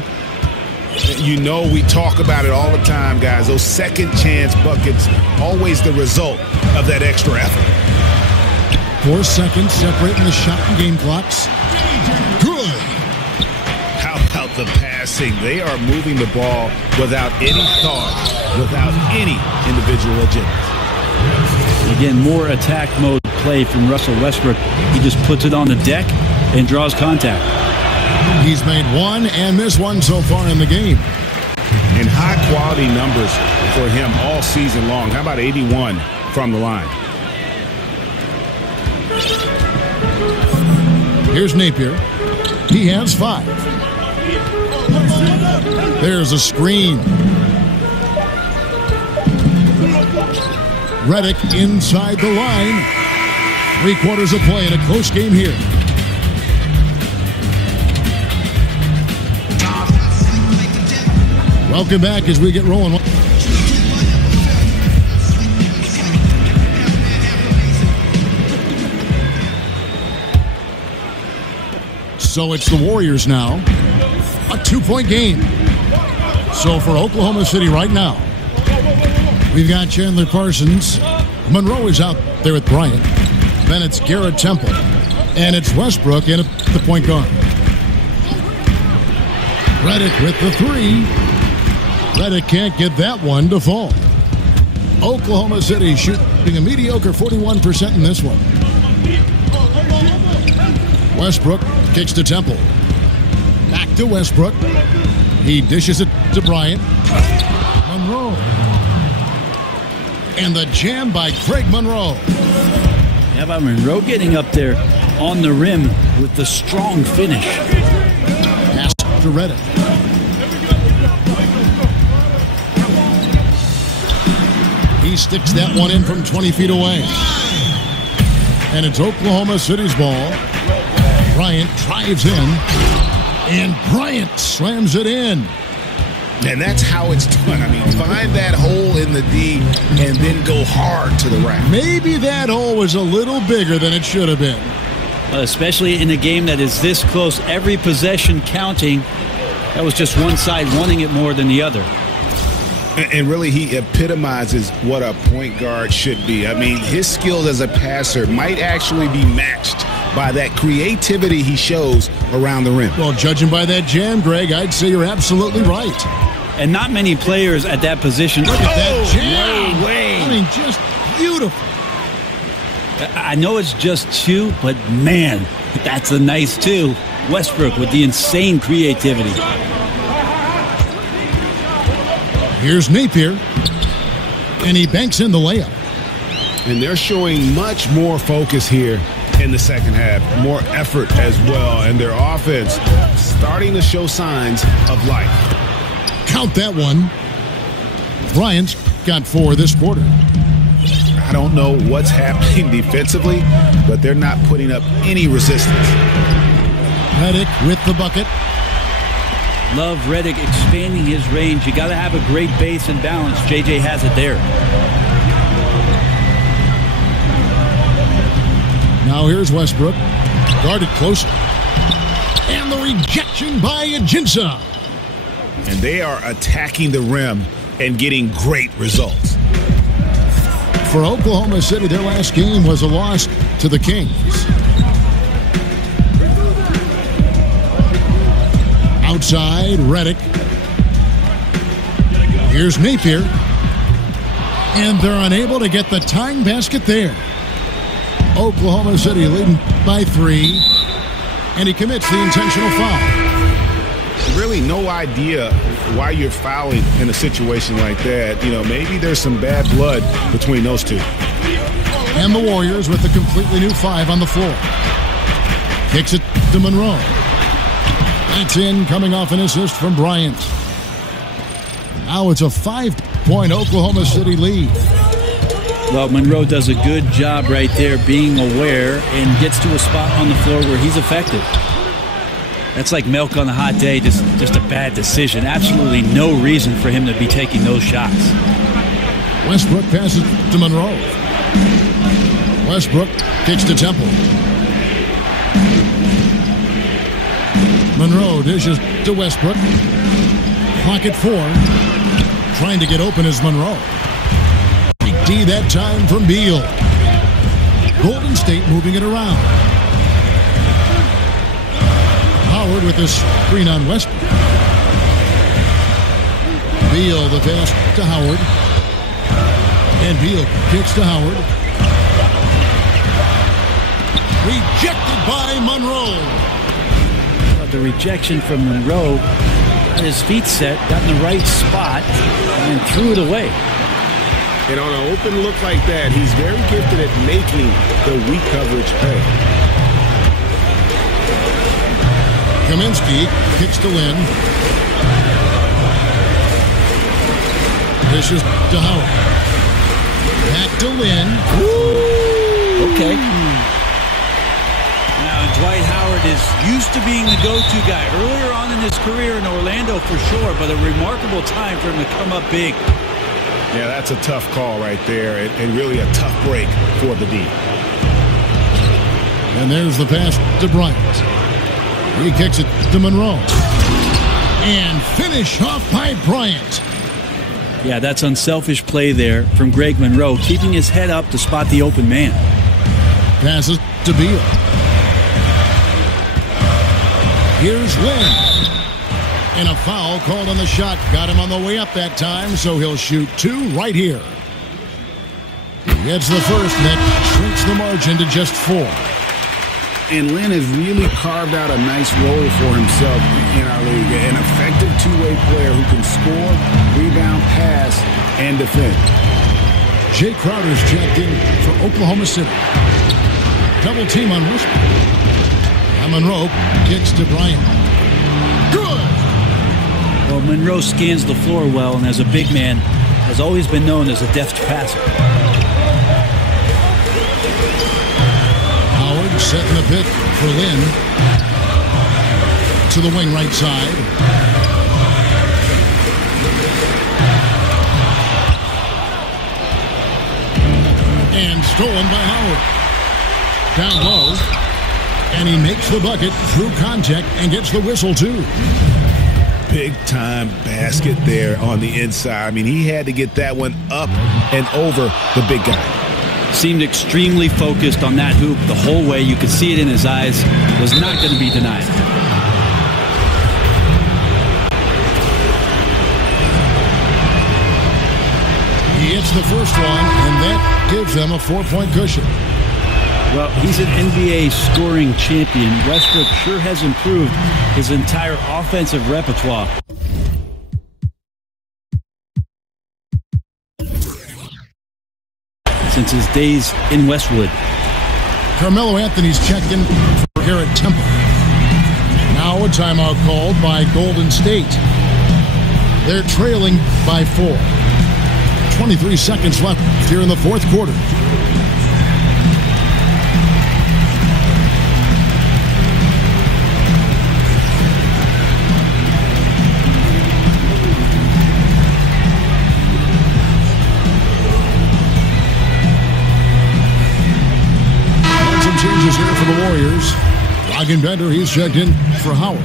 You know, we talk about it all the time, guys. Those second chance buckets, always the result of that extra effort. 4 seconds separating the shot and game clocks. Good. How about the passing? They are moving the ball without any thought, without any individual agenda. Again, more attack mode play from Russell Westbrook. He just puts it on the deck and draws contact. He's made 1 and missed 1 so far in the game. And high-quality numbers for him all season long. How about 81 from the line? Here's Napier. He has 5. There's a screen. Reddick inside the line. 3 quarters of play in a close game here. Welcome back as we get rolling. So it's the Warriors now. A 2-point game. So for Oklahoma City right now, we've got Chandler Parsons. Monroe is out there with Bryant. Then it's Garrett Temple. And it's Westbrook in at the point guard. Reddick with the 3. Reddick can't get that one to fall. Oklahoma City shooting a mediocre 41% in this one. Westbrook kicks to Temple. Back to Westbrook. He dishes it to Bryant. Monroe. And the jam by Craig Monroe. How about Monroe getting up there on the rim with the strong finish? Pass to Reddick. He sticks that one in from 20 feet away. And it's Oklahoma City's ball. Bryant drives in. And Bryant slams it in. And that's how it's done. I mean, find that hole in the D and then go hard to the rack. Maybe that hole was a little bigger than it should have been. Especially in a game that is this close, every possession counting. That was just one side wanting it more than the other. And really, he epitomizes what a point guard should be. I mean, his skills as a passer might actually be matched by that creativity he shows around the rim. Well, judging by that jam, Greg, I'd say you're absolutely right. And not many players at that position. Look at that jam. No way. I mean, just beautiful. I know it's just 2, but man, that's a nice 2. Westbrook with the insane creativity. Here's Napier, and he banks in the layup. And they're showing much more focus here in the second half, more effort as well, and their offense starting to show signs of life. Count that one. Bryant's got 4 this quarter. I don't know what's happening defensively, but they're not putting up any resistance. Redick with the bucket. Love Redick expanding his range. You got to have a great base and balance. JJ has it there. Now here's Westbrook. Guarded closer. And the rejection by Ajinça. And they are attacking the rim and getting great results. For Oklahoma City, their last game was a loss to the Kings. Outside, Redick. Here's Napier. And they're unable to get the tying basket there. Oklahoma City leading by 3. And he commits the intentional foul. Really no idea why you're fouling in a situation like that. You know, maybe there's some bad blood between those two. And the Warriors with a completely new 5 on the floor. Kicks it to Monroe. That's in, coming off an assist from Bryant. Now it's a 5-point Oklahoma City lead. Well, Monroe does a good job right there being aware and gets to a spot on the floor where he's effective. That's like milk on a hot day, just a bad decision. Absolutely no reason for him to be taking those shots. Westbrook passes to Monroe. Westbrook kicks to Temple. Monroe dishes to Westbrook. Clock at 4. Trying to get open is Monroe. Big D that time from Beal. Golden State moving it around. Howard with this screen on Westbrook. Beal the pass to Howard. And Beal kicks to Howard. Rejected by Monroe. The rejection from Monroe, got his feet set, got in the right spot, and threw it away. And on an open look like that, he's very gifted at making the weak coverage pay. Kaminsky kicks to Lynn. This is to Howard. Back to Lynn. Woo! Okay. Now, Dwight Howard is used to being the go-to guy earlier on in his career in Orlando for sure, but a remarkable time for him to come up big. Yeah, that's a tough call right there, and really a tough break for the D. And there's the pass to Bryant. He kicks it to Monroe. And finish off by Bryant. Yeah, that's unselfish play there from Greg Monroe, keeping his head up to spot the open man. Passes to Beal. Here's Lynn. And a foul called on the shot. Got him on the way up that time, so he'll shoot 2 right here. He gets the first, and that shrinks the margin to just 4. And Lynn has really carved out a nice role for himself in our league. An effective two-way player who can score, rebound, pass, and defend. Jay Crowder's checked in for Oklahoma City. Double team on Westbrook. And Monroe kicks to Bryant. Good! Well, Monroe scans the floor well, and as a big man, has always been known as a deft passer. Howard setting the pick for Lynn. To the wing right side. And stolen by Howard. Down low. And he makes the bucket through contact and gets the whistle too. big-time basket there on the inside. I mean, he had to get that one up and over the big guy. Seemed extremely focused on that hoop the whole way. You could see it in his eyes. Was not going to be denied. He hits the first one, and that gives them a 4-point cushion. Well, he's an NBA scoring champion. Westbrook sure has improved his entire offensive repertoire. Since his days in Westwood. Carmelo Anthony's checked in for Garrett Temple. Now a timeout called by Golden State. They're trailing by 4. 23 seconds left here in the fourth quarter. Changes here for the Warriors. Dragan Bender, he's checked in for Howard.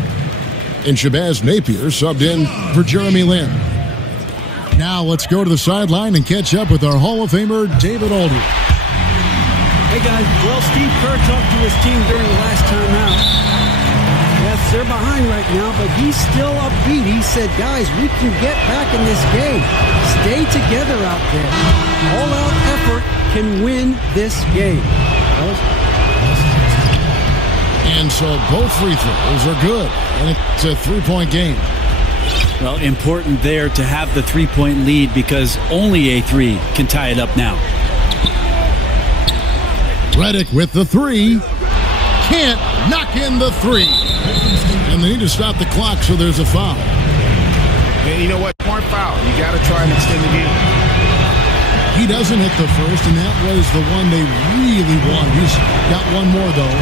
And Shabazz Napier subbed in for Jeremy Lin. Now let's go to the sideline and catch up with our Hall of Famer, David Aldridge. Hey guys, well, Steve Kerr talked to his team during the last time out. Yes, they're behind right now, but he's still upbeat. He said, guys, we can get back in this game. Stay together out there. All-out effort can win this game. And so both free throws are good, and it's a 3-point game. Well, important there to have the 3-point lead because only a 3 can tie it up now. Redick with the 3. Can't knock in the 3. And they need to stop the clock, so there's a foul. And you know what? Point foul. You got to try and extend the game. He doesn't hit the first, and that was the one they really won. He's got one more, though.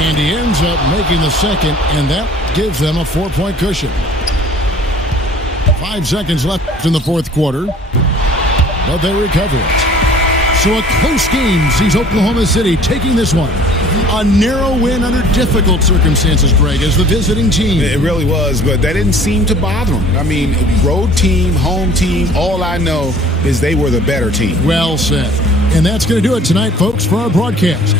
And he ends up making the second, and that gives them a 4-point cushion. 5 seconds left in the fourth quarter, but they recover it. So a close game sees Oklahoma City taking this one. A narrow win under difficult circumstances, Greg, as the visiting team. It really was, but that didn't seem to bother them. I mean, road team, home team, all I know is they were the better team. Well said. And that's going to do it tonight, folks, for our broadcast.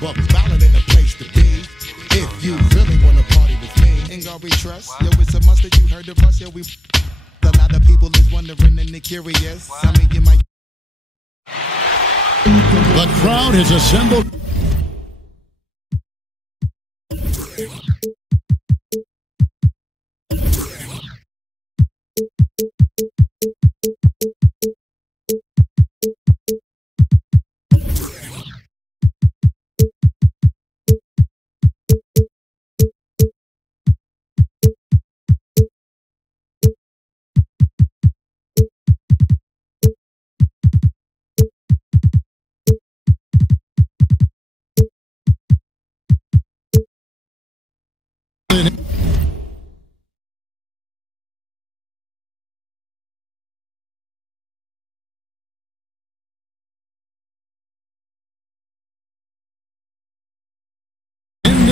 but valid in the place to be. If you really wanna party with me, ain't gonna we trust. Yo, it's a must that you heard of us. Yo, we. A lot of people is wondering and they're curious. Some of you might. The crowd has assembled.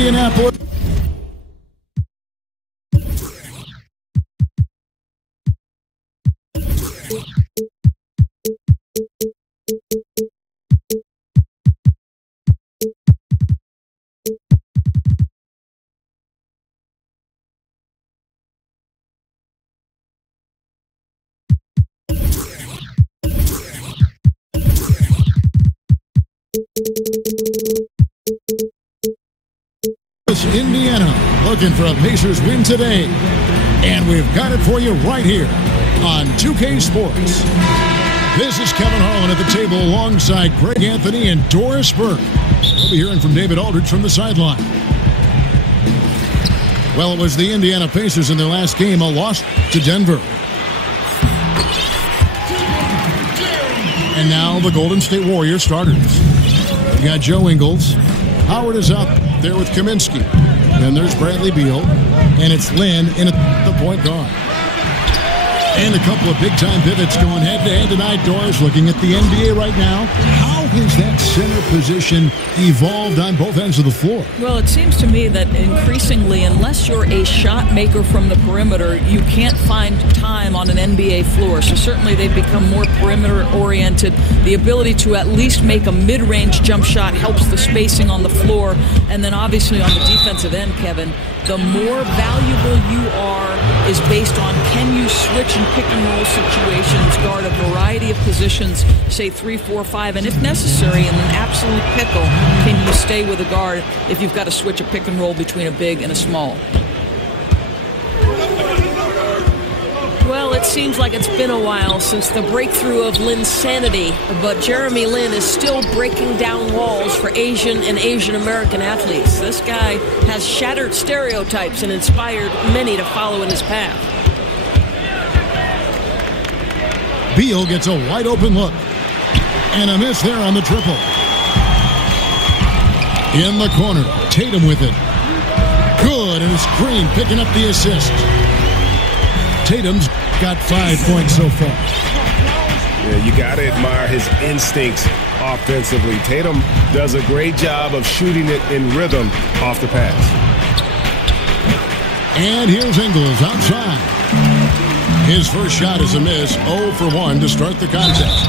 Indianapolis. Indiana looking for a Pacers win today, and we've got it for you right here on 2K Sports. This is Kevin Harlan at the table alongside Greg Anthony and Doris Burke. We'll be hearing from David Aldridge from the sideline. Well, it was the Indiana Pacers in their last game, a loss to Denver. And now the Golden State Warriors starters. We got Joe Ingles. Howard is out there with Kaminsky. Then there's Bradley Beal. And it's Lynn in at the point guard. And a couple of big-time pivots going head-to-head tonight. Doris, looking at the NBA right now. How has that center position evolved on both ends of the floor? Well, it seems to me that increasingly, unless you're a shot maker from the perimeter, you can't find time on an NBA floor. So certainly they've become more perimeter-oriented. The ability to at least make a mid-range jump shot helps the spacing on the floor. And then obviously on the defensive end, Kevin, the more valuable you are is based on can you switch and pick and roll situations, guard a variety of positions, say 3, 4, 5, and if necessary, in an absolute pickle, can you stay with a guard if you've got to switch a pick and roll between a big and a small? Well, it seems like it's been a while since the breakthrough of Linsanity, but Jeremy Lin is still breaking down walls for Asian and Asian American athletes. This guy has shattered stereotypes and inspired many to follow in his path. Beal gets a wide open look. And a miss there on the triple. In the corner, Tatum with it. Good, and it's Green picking up the assist. Tatum's got 5 points so far. Yeah, you got to admire his instincts offensively. Tatum does a great job of shooting it in rhythm off the pass. And here's Ingles outside. His first shot is a miss, 0 for 1 to start the contest.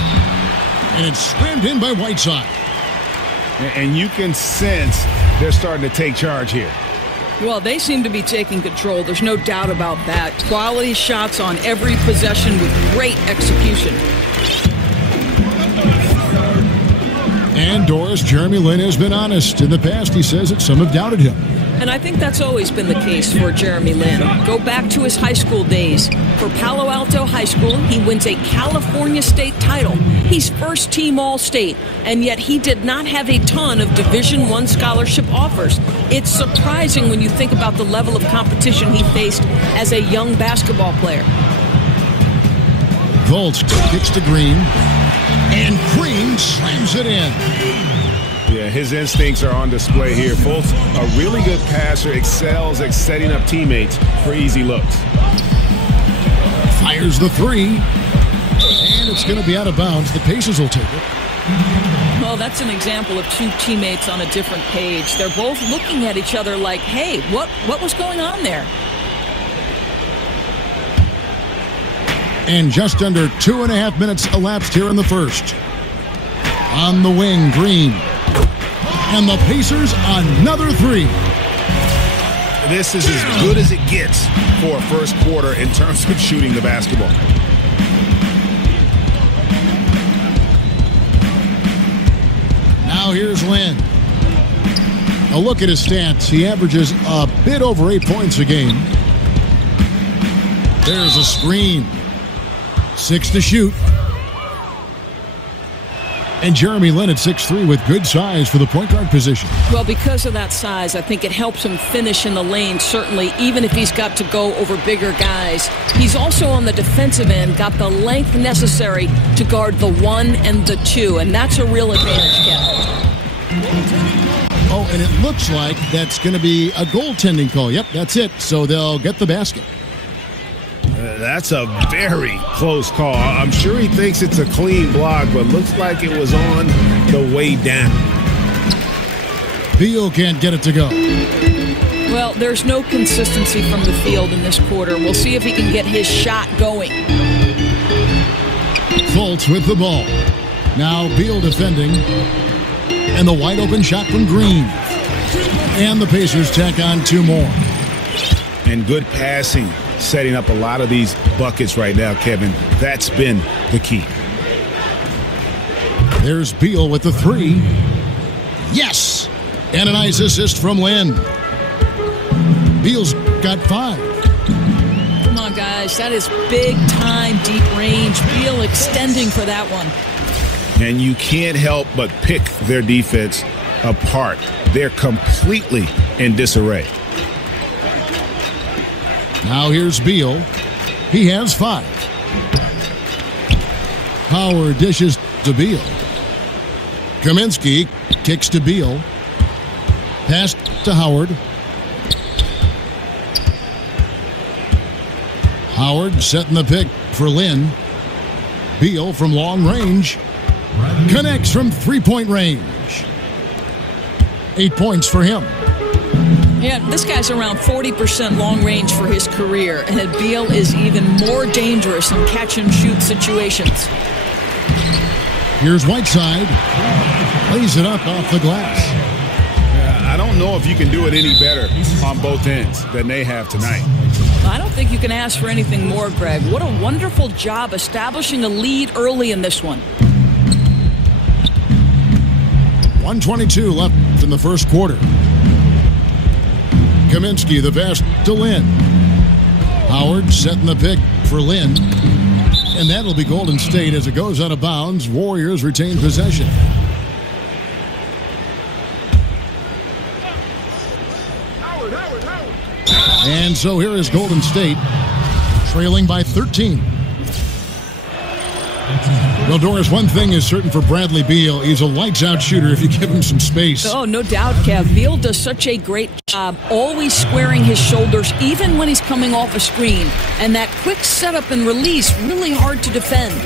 And it's slammed in by Whiteside. And you can sense they're starting to take charge here. Well, they seem to be taking control. There's no doubt about that. Quality shots on every possession with great execution. And Doris, Jeremy Lin has been honest. In the past, he says that some have doubted him. And I think that's always been the case for Jeremy Lin. Go back to his high school days. For Palo Alto High School, he wins a California State title. He's first-team All-State, and yet he did not have a ton of Division I scholarship offers. It's surprising when you think about the level of competition he faced as a young basketball player. Volts gets to Green, and Green slams it in. Yeah, his instincts are on display here. Fultz, a really good passer, excels at setting up teammates for easy looks. Fires the three, and it's going to be out of bounds. The Pacers will take it. Well, that's an example of two teammates on a different page. They're both looking at each other like, hey, what was going on there? And just under 2.5 minutes elapsed here in the first. On the wing, Green. And the Pacers another three. This is as good as it gets for a first quarter in terms of shooting the basketball. Now here's Lynn. A look at his stats. He averages a bit over 8 points a game. There's a screen. 6 to shoot. And Jeremy Lin at 6'3" with good size for the point guard position. Well, because of that size, I think it helps him finish in the lane, certainly, even if he's got to go over bigger guys. He's also on the defensive end, got the length necessary to guard the 1 and the 2, and that's a real advantage, Kevin. Oh, and it looks like that's going to be a goaltending call. Yep, that's it. So they'll get the basket. That's a very close call. I'm sure he thinks it's a clean block, but looks like it was on the way down. Beal can't get it to go. Well, there's no consistency from the field in this quarter. We'll see if he can get his shot going. Fultz with the ball. Now Beal defending. And the wide open shot from Green. And the Pacers tack on 2 more. And good passing, setting up a lot of these buckets right now, Kevin. That's been the key. There's Beal with the 3. Yes! And a nice assist from Lynn. Beal's got 5. Come on, guys. That is big-time, deep range. Beal extending for that one. And you can't help but pick their defense apart. They're completely in disarray. Now here's Beal. He has 5. Howard dishes to Beal. Kaminsky kicks to Beal. Pass to Howard. Howard setting the pick for Lynn. Beal from long range. Connects from 3-point range. 8 points for him. Yeah, this guy's around 40% long range for his career, and Beal is even more dangerous in catch-and-shoot situations. Here's Whiteside. Lays it up off the glass. I don't know if you can do it any better on both ends than they have tonight. I don't think you can ask for anything more, Greg. What a wonderful job establishing a lead early in this one. 1:22 left in the first quarter. Kaminsky, the pass to Lynn. Howard setting the pick for Lynn. And that'll be Golden State as it goes out of bounds. Warriors retain possession. And so here is Golden State, trailing by 13. Well, Doris, one thing is certain for Bradley Beal. He's a lights-out shooter if you give him some space. Oh, no doubt, Kev. Beal does such a great job always squaring his shoulders, even when he's coming off a screen. And that quick setup and release, really hard to defend.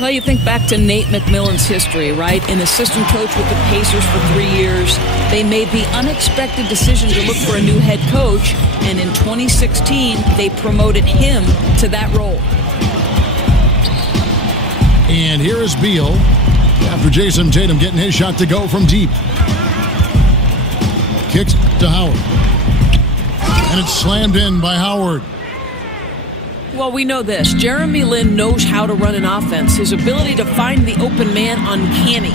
Well, you think back to Nate McMillan's history, right? An assistant coach with the Pacers for 3 years. They made the unexpected decision to look for a new head coach, and in 2016, they promoted him to that role. And here is Beal after Jason Tatum getting his shot to go from deep. Kicks to Howard. And it's slammed in by Howard. Well, we know this. Jeremy Lin knows how to run an offense. His ability to find the open man, uncanny.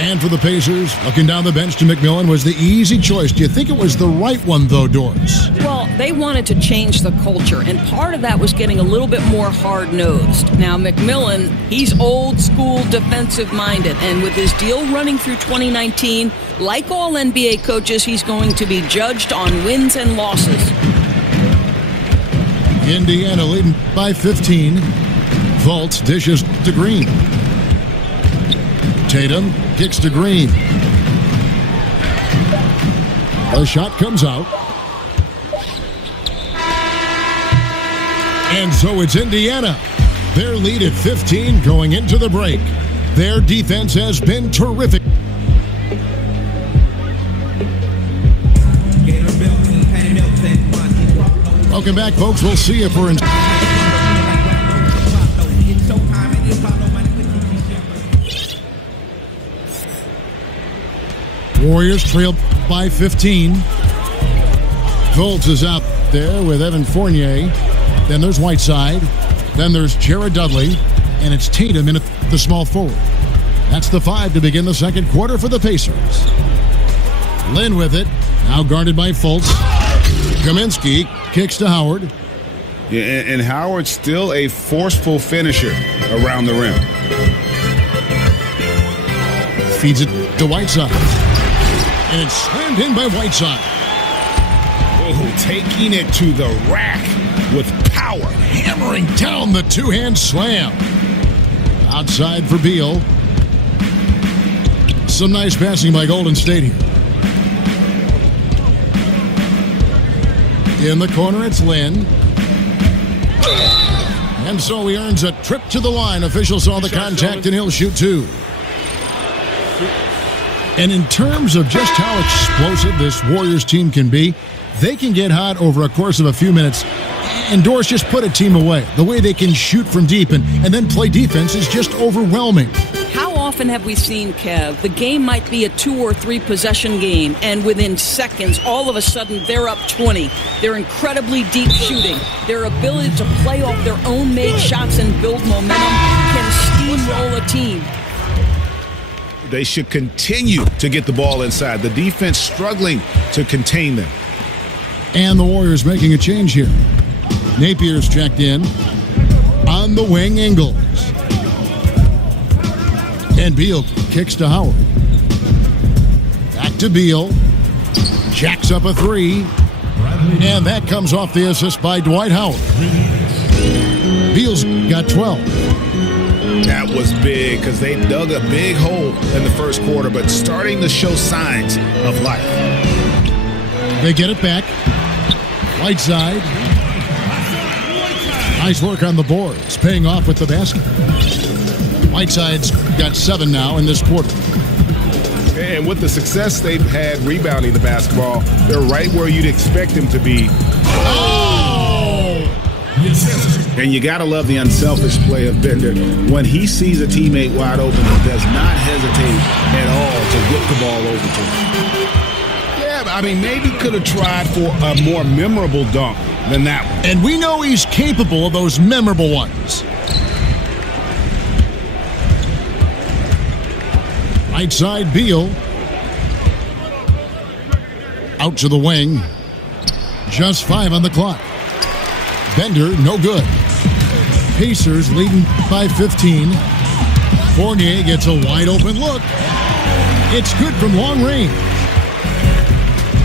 And for the Pacers, looking down the bench to McMillan was the easy choice. Do you think it was the right one, though, Doris? Well, they wanted to change the culture, and part of that was getting a little bit more hard-nosed. Now, McMillan, he's old-school defensive-minded, and with his deal running through 2019, like all NBA coaches, he's going to be judged on wins and losses. Indiana leading by 15. Fultz dishes to Green. Tatum kicks to Green. A shot comes out. And so it's Indiana. Their lead at 15 going into the break. Their defense has been terrific. Welcome back, folks. We'll see you for Warriors trail by 15. Fultz is out there with Evan Fournier. Then there's Whiteside. Then there's Jared Dudley. And it's Tatum in at the small forward. That's the 5 to begin the second quarter for the Pacers. Lin with it. Now guarded by Fultz. Kaminsky kicks to Howard. Yeah, and Howard's still a forceful finisher around the rim. Feeds it to Whiteside. And it's slammed in by Whiteside. Oh, taking it to the rack with power. Hammering down the two-hand slam. Outside for Beal. Some nice passing by Golden State here. In the corner, it's Lin. And so he earns a trip to the line. Officials saw the contact, and he'll shoot 2. And in terms of just how explosive this Warriors team can be, they can get hot over a course of a few minutes. And Doris just put a team away. The way they can shoot from deep and then play defense is just overwhelming. How often have we seen, Kev, the game might be a 2 or 3 possession game, and within seconds, all of a sudden, they're up 20. They're incredibly deep shooting. Their ability to play off their own made shots and build momentum can steamroll a team. They should continue to get the ball inside. The defense struggling to contain them. And the Warriors making a change here. Napier's checked in. On the wing, Ingles. And Beal kicks to Howard. Back to Beal. Jacks up a 3. And that comes off the assist by Dwight Howard. Beal's got 12. That was big because they dug a big hole in the first quarter, but starting to show signs of life. They get it back. Whiteside. Nice work on the boards, paying off with the basket. Whiteside's got 7 now in this quarter. And with the success they've had rebounding the basketball, they're right where you'd expect them to be. Oh! And you got to love the unselfish play of Bender. When he sees a teammate wide open, he does not hesitate at all to whip the ball over to him. Yeah, I mean, maybe could have tried for a more memorable dunk than that one. And we know he's capable of those memorable ones. Right side, Beal. Out to the wing. Just 5 on the clock. Bender, no good. Pacers leading by 15. Fournier gets a wide open look. It's good from long range.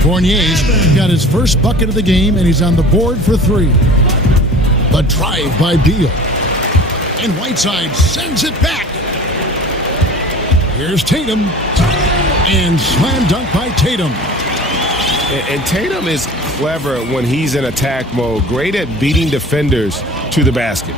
Fournier's got his first bucket of the game, and he's on the board for 3. A drive by Beal. And Whiteside sends it back. Here's Tatum. And slam dunk by Tatum. And Tatum is clever when he's in attack mode. Great at beating defenders to the basket.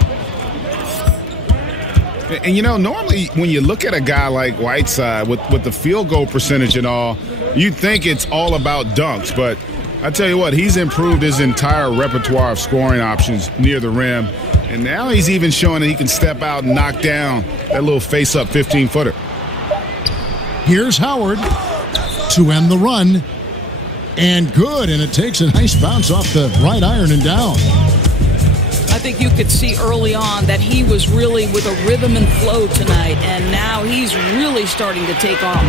And, you know, normally when you look at a guy like Whiteside with the field goal percentage and all, you'd think it's all about dunks. But I tell you what, he's improved his entire repertoire of scoring options near the rim. And now he's even showing that he can step out and knock down that little face-up 15-footer. Here's Howard to end the run. And good, and it takes a nice bounce off the right iron and down. I think you could see early on that he was really with a rhythm and flow tonight, and now he's really starting to take off.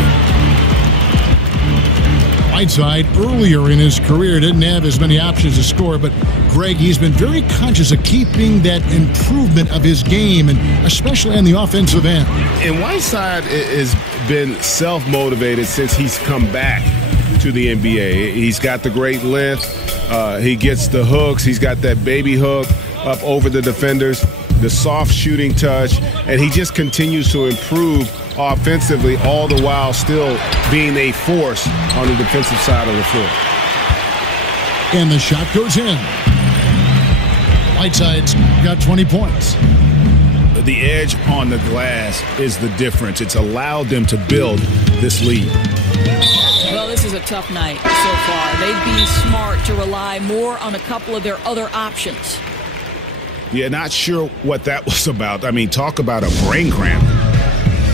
Whiteside, earlier in his career, didn't have as many options to score, but Greg, he's been very conscious of keeping that improvement of his game, and especially on the offensive end. And Whiteside has been self-motivated since he's come back to the NBA. He's got the great lift. He gets the hooks. He's got that baby hook up over the defenders, the soft shooting touch, and he just continues to improve offensively, all the while still being a force on the defensive side of the floor. And the shot goes in. Whiteside's got 20 points. The edge on the glass is the difference. It's allowed them to build this lead. Well, this is a tough night so far. They'd be smart to rely more on a couple of their other options. Yeah, not sure what that was about. I mean, talk about a brain cramp.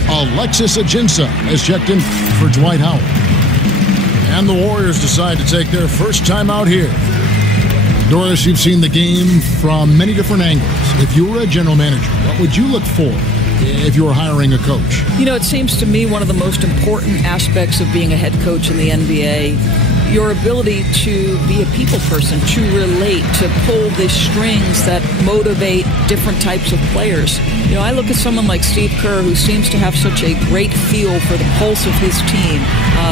Alexis Ajinça has checked in for Dwight Howard. And the Warriors decide to take their first time out here. Doris, you've seen the game from many different angles. If you were a general manager, what would you look for if you were hiring a coach? You know, it seems to me one of the most important aspects of being a head coach in the NBA, your ability to be a people person, to relate, to pull the strings that motivate different types of players. You know, I look at someone like Steve Kerr, who seems to have such a great feel for the pulse of his team,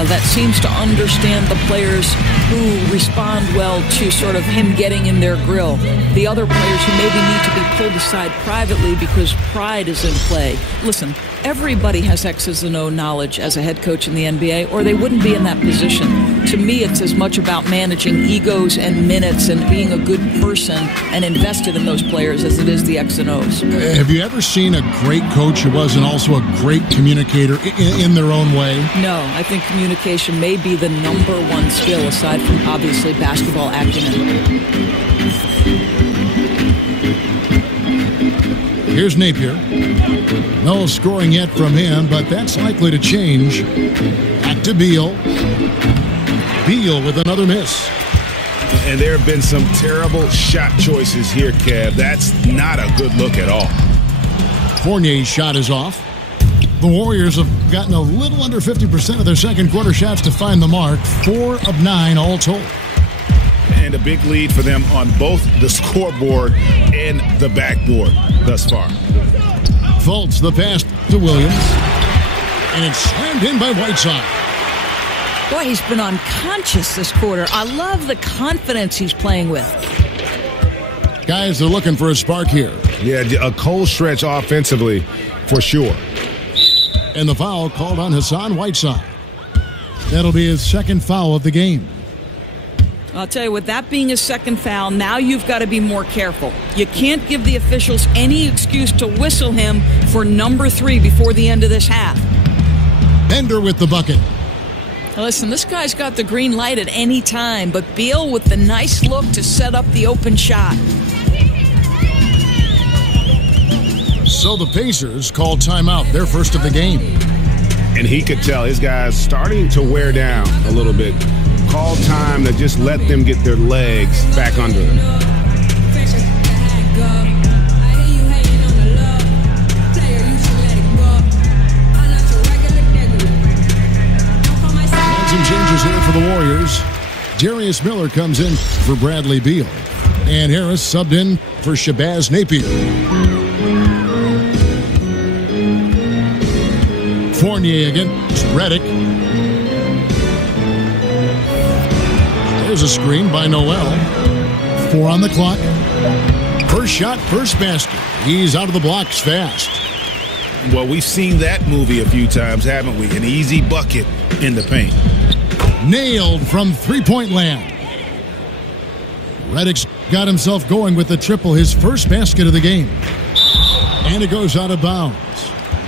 that seems to understand the players who respond well to sort of him getting in their grill. The other players who maybe need to be pulled aside privately because pride is in play. Listen, everybody has X's and O knowledge as a head coach in the NBA, or they wouldn't be in that position. To me, it's as much about managing egos and minutes and being a good person and invested in those players as it is the X and O's. Have you ever seen a great coach who wasn't also a great communicator in their own way? No, I think communication may be the number one skill aside from obviously basketball acumen. Here's Napier. No scoring yet from him, but that's likely to change. Back to Beal. Beal with another miss. And there have been some terrible shot choices here, Kev. That's not a good look at all. Fournier's shot is off. The Warriors have gotten a little under 50% of their second quarter shots to find the mark. 4 of 9 all told. And a big lead for them on both the scoreboard and the backboard thus far. Fultz the pass to Williams. And it's slammed in by Whiteside. Boy, he's been unconscious this quarter. I love the confidence he's playing with. Guys are looking for a spark here. Yeah, a cold stretch offensively for sure. And the foul called on Hassan Whiteside. That'll be his second foul of the game. I'll tell you, with that being his second foul, now you've got to be more careful. You can't give the officials any excuse to whistle him for number 3 before the end of this half. Bender with the bucket. Listen, this guy's got the green light at any time, but Beal with the nice look to set up the open shot. So the Pacers call timeout, their first of the game. And he could tell his guys starting to wear down a little bit. Call time to just let them get their legs back under them. Some changes here for the Warriors. Darius Miller comes in for Bradley Beal. And Harris subbed in for Shabazz Napier. Fournier against Redick. There's a screen by Noel. 4 on the clock. First shot, first basket. He's out of the blocks fast. Well, we've seen that movie a few times, haven't we? An easy bucket in the paint. Nailed from three-point land. Redick's got himself going with the triple, his first basket of the game. And it goes out of bounds.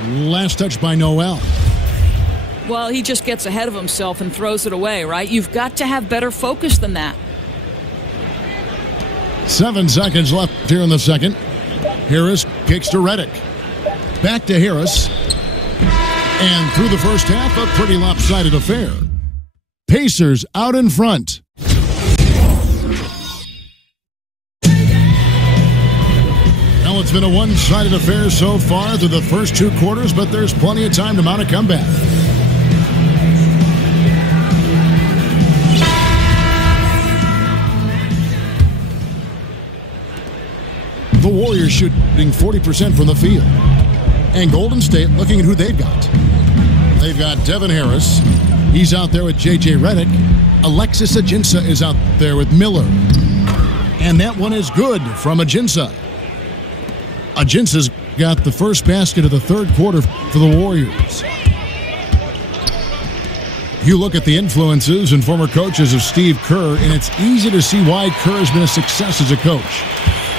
Last touch by Noel. Well, he just gets ahead of himself and throws it away, right? You've got to have better focus than that. 7 seconds left here in the second. Harris kicks to Redick. Back to Harris. And through the first half, a pretty lopsided affair. Pacers out in front. Well, it's been a one-sided affair so far through the first 2 quarters, but there's plenty of time to mount a comeback. The Warriors shooting 40% from the field. And Golden State looking at who they've got. They've got Devin Harris. He's out there with J.J. Redick. Alexis Ajinça is out there with Miller. And that one is good from Ajinça. Ajinça's got the first basket of the third quarter for the Warriors. You look at the influences and former coaches of Steve Kerr, and it's easy to see why Kerr has been a success as a coach.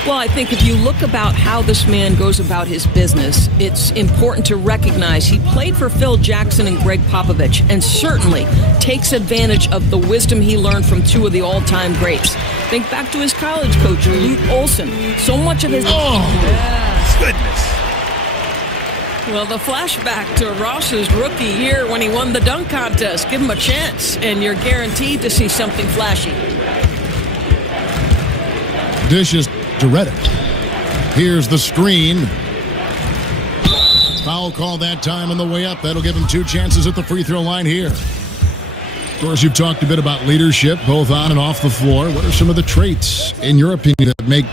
Well, I think if you look about how this man goes about his business, it's important to recognize he played for Phil Jackson and Greg Popovich, and certainly takes advantage of the wisdom he learned from 2 of the all-time greats. Think back to his college coach, Lute Olson. So much of his... Goodness. Well, the flashback to Ross's rookie year when he won the dunk contest. Give him a chance, and you're guaranteed to see something flashy. Dishes to Redick. Here's the screen. Foul call that time on the way up. That'll give him 2 chances at the free throw line here. Of course, you've talked a bit about leadership, both on and off the floor. What are some of the traits, in your opinion, that make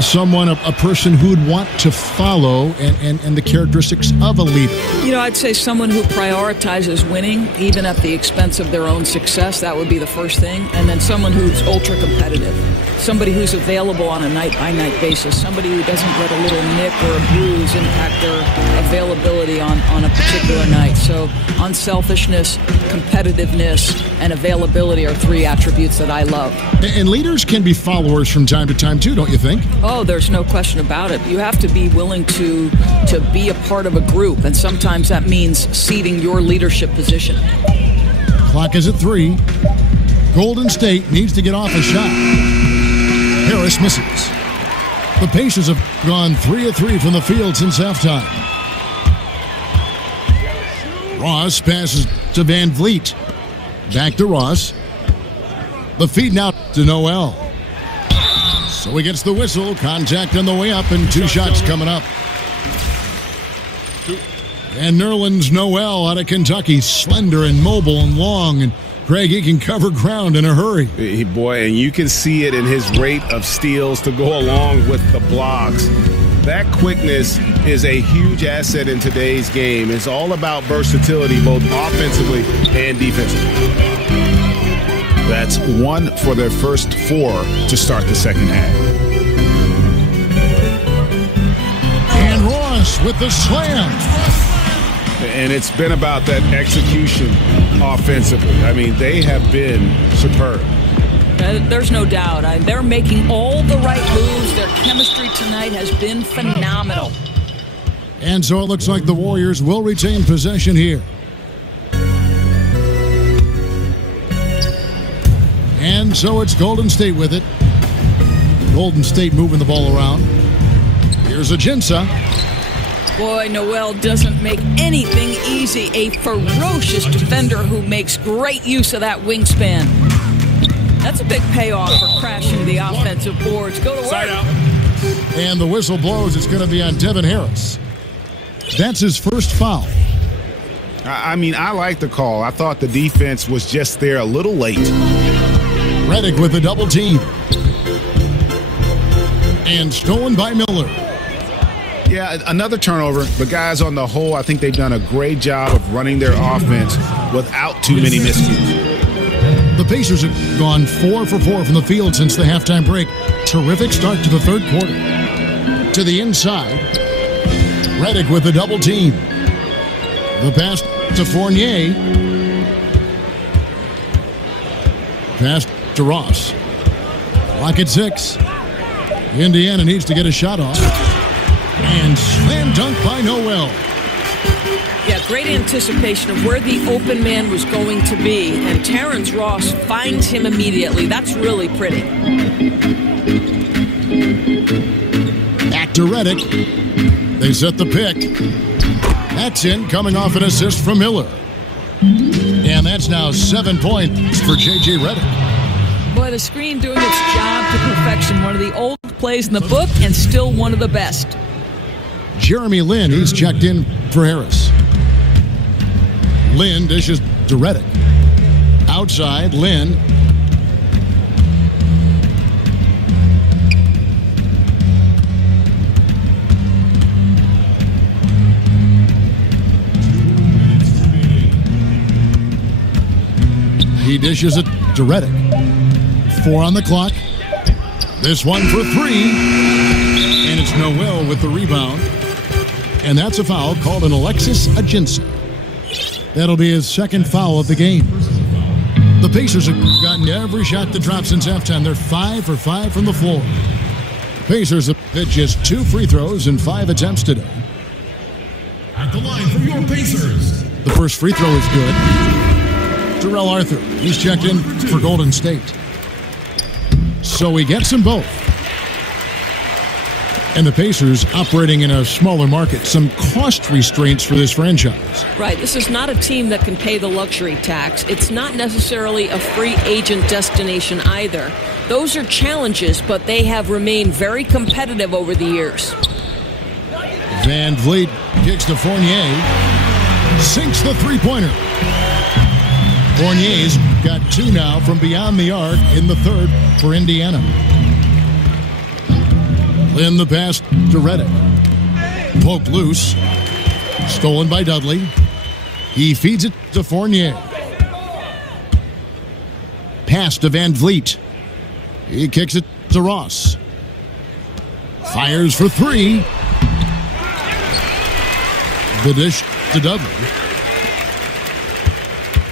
someone a person who'd want to follow and the characteristics of a leader? You know, I'd say someone who prioritizes winning, even at the expense of their own success. That would be the first thing. And then someone who's ultra competitive. Somebody who's available on a night-by-night basis. Somebody who doesn't let a little nick or a bruise impact their availability on a particular night. So unselfishness, competitiveness, and availability are 3 attributes that I love. And leaders can be followers from time to time, too, don't you think? Oh, there's no question about it. You have to be willing to be a part of a group, and sometimes that means ceding your leadership position. Clock is at 3. Golden State needs to get off a shot. Harris misses. The Pacers have gone 3 of 3 from the field since halftime. Ross passes to Van Vliet. Back to Ross. The feed now to Noel. So he gets the whistle. Contact on the way up, and 2 shots coming up. And Nerlens Noel out of Kentucky, slender and mobile and long, and Greg, he can cover ground in a hurry. Boy, and you can see it in his rate of steals to go along with the blocks. That quickness is a huge asset in today's game. It's all about versatility, both offensively and defensively. That's 1 for their first 4 to start the second half. And Ross with the slam. And it's been about that execution offensively. I mean, they have been superb. There's no doubt. They're making all the right moves. Their chemistry tonight has been phenomenal. And so it looks like the Warriors will retain possession here. And so it's Golden State with it. Golden State moving the ball around. Here's Ajinça. Boy, Noel doesn't make anything easy. A ferocious defender who makes great use of that wingspan. That's a big payoff for crashing the offensive boards. Go to work. And the whistle blows. It's going to be on Devin Harris. That's his first foul. I mean, I like the call. I thought the defense was just there a little late. Redick with the double team. And stolen by Miller. Yeah, another turnover. But guys, on the whole, I think they've done a great job of running their offense without too many miscues. The Pacers have gone 4 for 4 from the field since the halftime break. Terrific start to the third quarter. To the inside. Redick with the double team. The pass to Fournier. Pass to Ross. Clock at 6. Indiana needs to get a shot off. And slam dunk by Noel. Yeah, great anticipation of where the open man was going to be. And Terrence Ross finds him immediately. That's really pretty. Back to Redick. They set the pick. That's in, coming off an assist from Miller. And that's now 7 points for J.J. Redick. Boy, the screen doing its job to perfection. One of the old plays in the book and still one of the best. Jeremy Lin, he's checked in for Harris. Lin dishes to Redick. Outside, Lin. He dishes it to Redick. 4 on the clock. This one for 3. And it's Noel with the rebound. And that's a foul called an Alexis Ajinça. That'll be his second foul of the game. The Pacers have gotten every shot to drop since halftime. They're 5 for 5 from the floor. The Pacers have hit just 2 free throws in 5 attempts today. At the line for your Pacers. The first free throw is good. Terrell Arthur, he's checked in for Golden State. So he gets them both. And the Pacers operating in a smaller market. Some cost restraints for this franchise. Right. This is not a team that can pay the luxury tax. It's not necessarily a free agent destination either. Those are challenges, but they have remained very competitive over the years. Van Vliet kicks to Fournier. Sinks the three-pointer. Fournier's got 2 now from beyond the arc in the third for Indiana. Lynn the pass to Redick. Poked loose. Stolen by Dudley. He feeds it to Fournier. Pass to Van Vliet. He kicks it to Ross. Fires for 3. The dish to Dudley.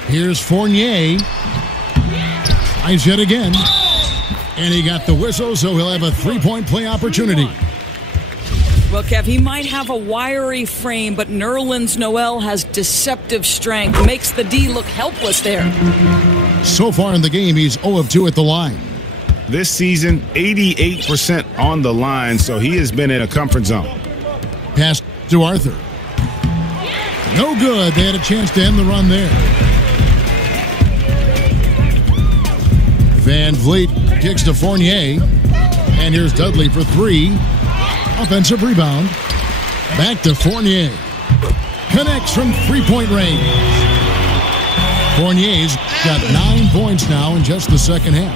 Here's Fournier. Tries yet again. And he got the whistle, so he'll have a 3-point play opportunity. Well, Kev, he might have a wiry frame, but Nerlens Noel has deceptive strength. Makes the D look helpless there. So far in the game, he's 0 of 2 at the line. This season, 88% on the line, so he has been in a comfort zone. Pass to Arthur. No good. They had a chance to end the run there. Van Vliet kicks to Fournier. And here's Dudley for 3. Offensive rebound. Back to Fournier. Connects from 3-point range. Fournier's got 9 points now in just the second half.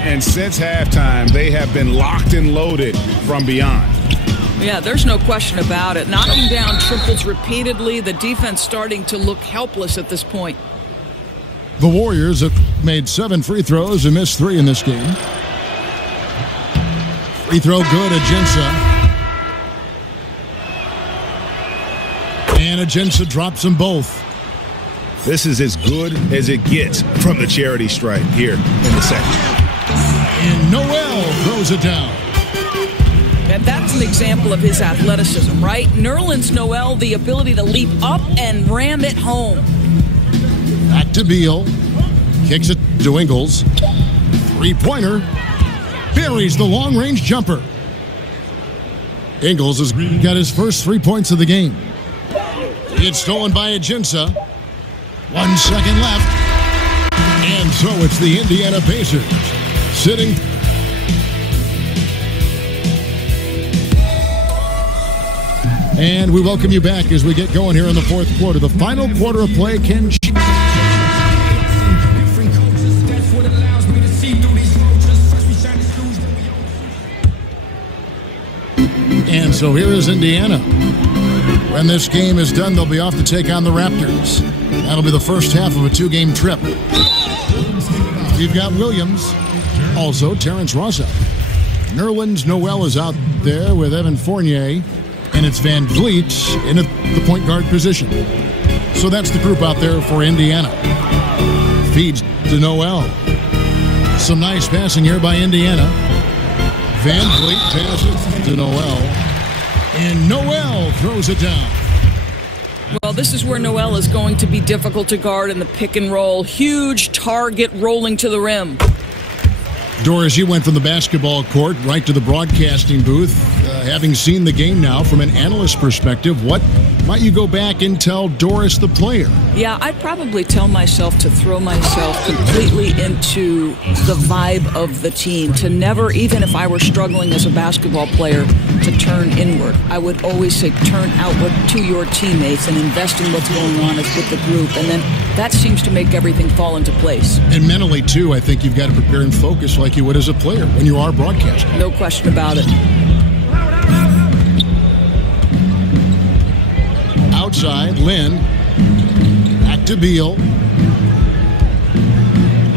And since halftime, they have been locked and loaded from beyond. Yeah, there's no question about it. Knocking down triples repeatedly. The defense starting to look helpless at this point. The Warriors have made 7 free throws and missed 3 in this game. Free throw good, Ajinça. And Ajinça drops them both. This is as good as it gets from the charity stripe here in the second. And Noel throws it down. And that's an example of his athleticism, right? Nerlens Noel, the ability to leap up and ram it home. Back to Beal. Kicks it to Ingles. 3-pointer. Buries the long-range jumper. Ingles has got his first 3 points of the game. It's stolen by Ajinça. 1 second left. And so it's the Indiana Pacers sitting. And we welcome you back as we get going here in the fourth quarter. The final quarter of play can... And so here is Indiana. When this game is done, they'll be off to take on the Raptors. That'll be the first half of a 2-game trip. You've got Williams, also Terrence Ross out. Nerlens Noel is out there with Evan Fournier, and it's Van Vliet in the point guard position. So that's the group out there for Indiana. Feeds to Noel. Some nice passing here by Indiana. Van Vliet passes to Noel. And Noel throws it down. Well, this is where Noel is going to be difficult to guard in the pick and roll. Huge target rolling to the rim. Doris, you went from the basketball court right to the broadcasting booth. Having seen the game now from an analyst perspective, what might you go back and tell Doris the player? Yeah, I'd probably tell myself to throw myself completely into the vibe of the team, to never, even if I were struggling as a basketball player, to turn inward. I would always say turn outward to your teammates and invest in what's going on with the group. And then that seems to make everything fall into place. And mentally, too, I think you've got to prepare and focus like you would as a player when you are broadcasting. No question about it. Outside, Lynn. Back to Beal.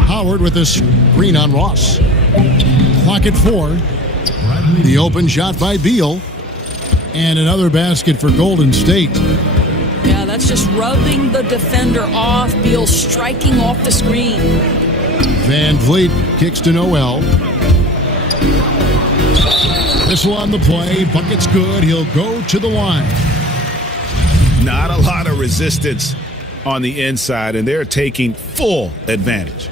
Howard with a screen on Ross. Clock at 4. The open shot by Beal. And another basket for Golden State. Yeah, that's just rubbing the defender off. Beal striking off the screen. Van Vliet kicks to Noel. Whistle on the play. Bucket's good. He'll go to the line. Not a lot of resistance on the inside, and they're taking full advantage.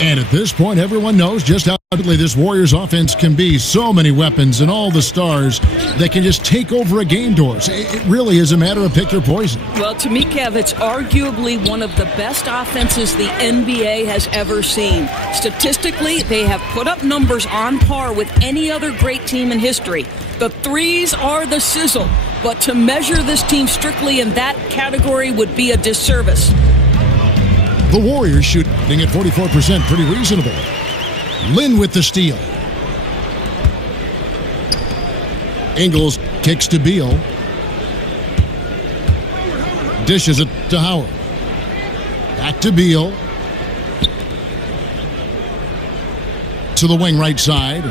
And at this point, everyone knows just how deadly this Warriors offense can be. So many weapons and all the stars that can just take over a game, Doris. It really is a matter of pick your poison. Well, to me, Kev, it's arguably one of the best offenses the NBA has ever seen. Statistically, they have put up numbers on par with any other great team in history. The threes are the sizzle, but to measure this team strictly in that category would be a disservice. The Warriors shooting at 44%, pretty reasonable. Lin with the steal. Ingles kicks to Beal. Dishes it to Howard. Back to Beal. To the wing right side.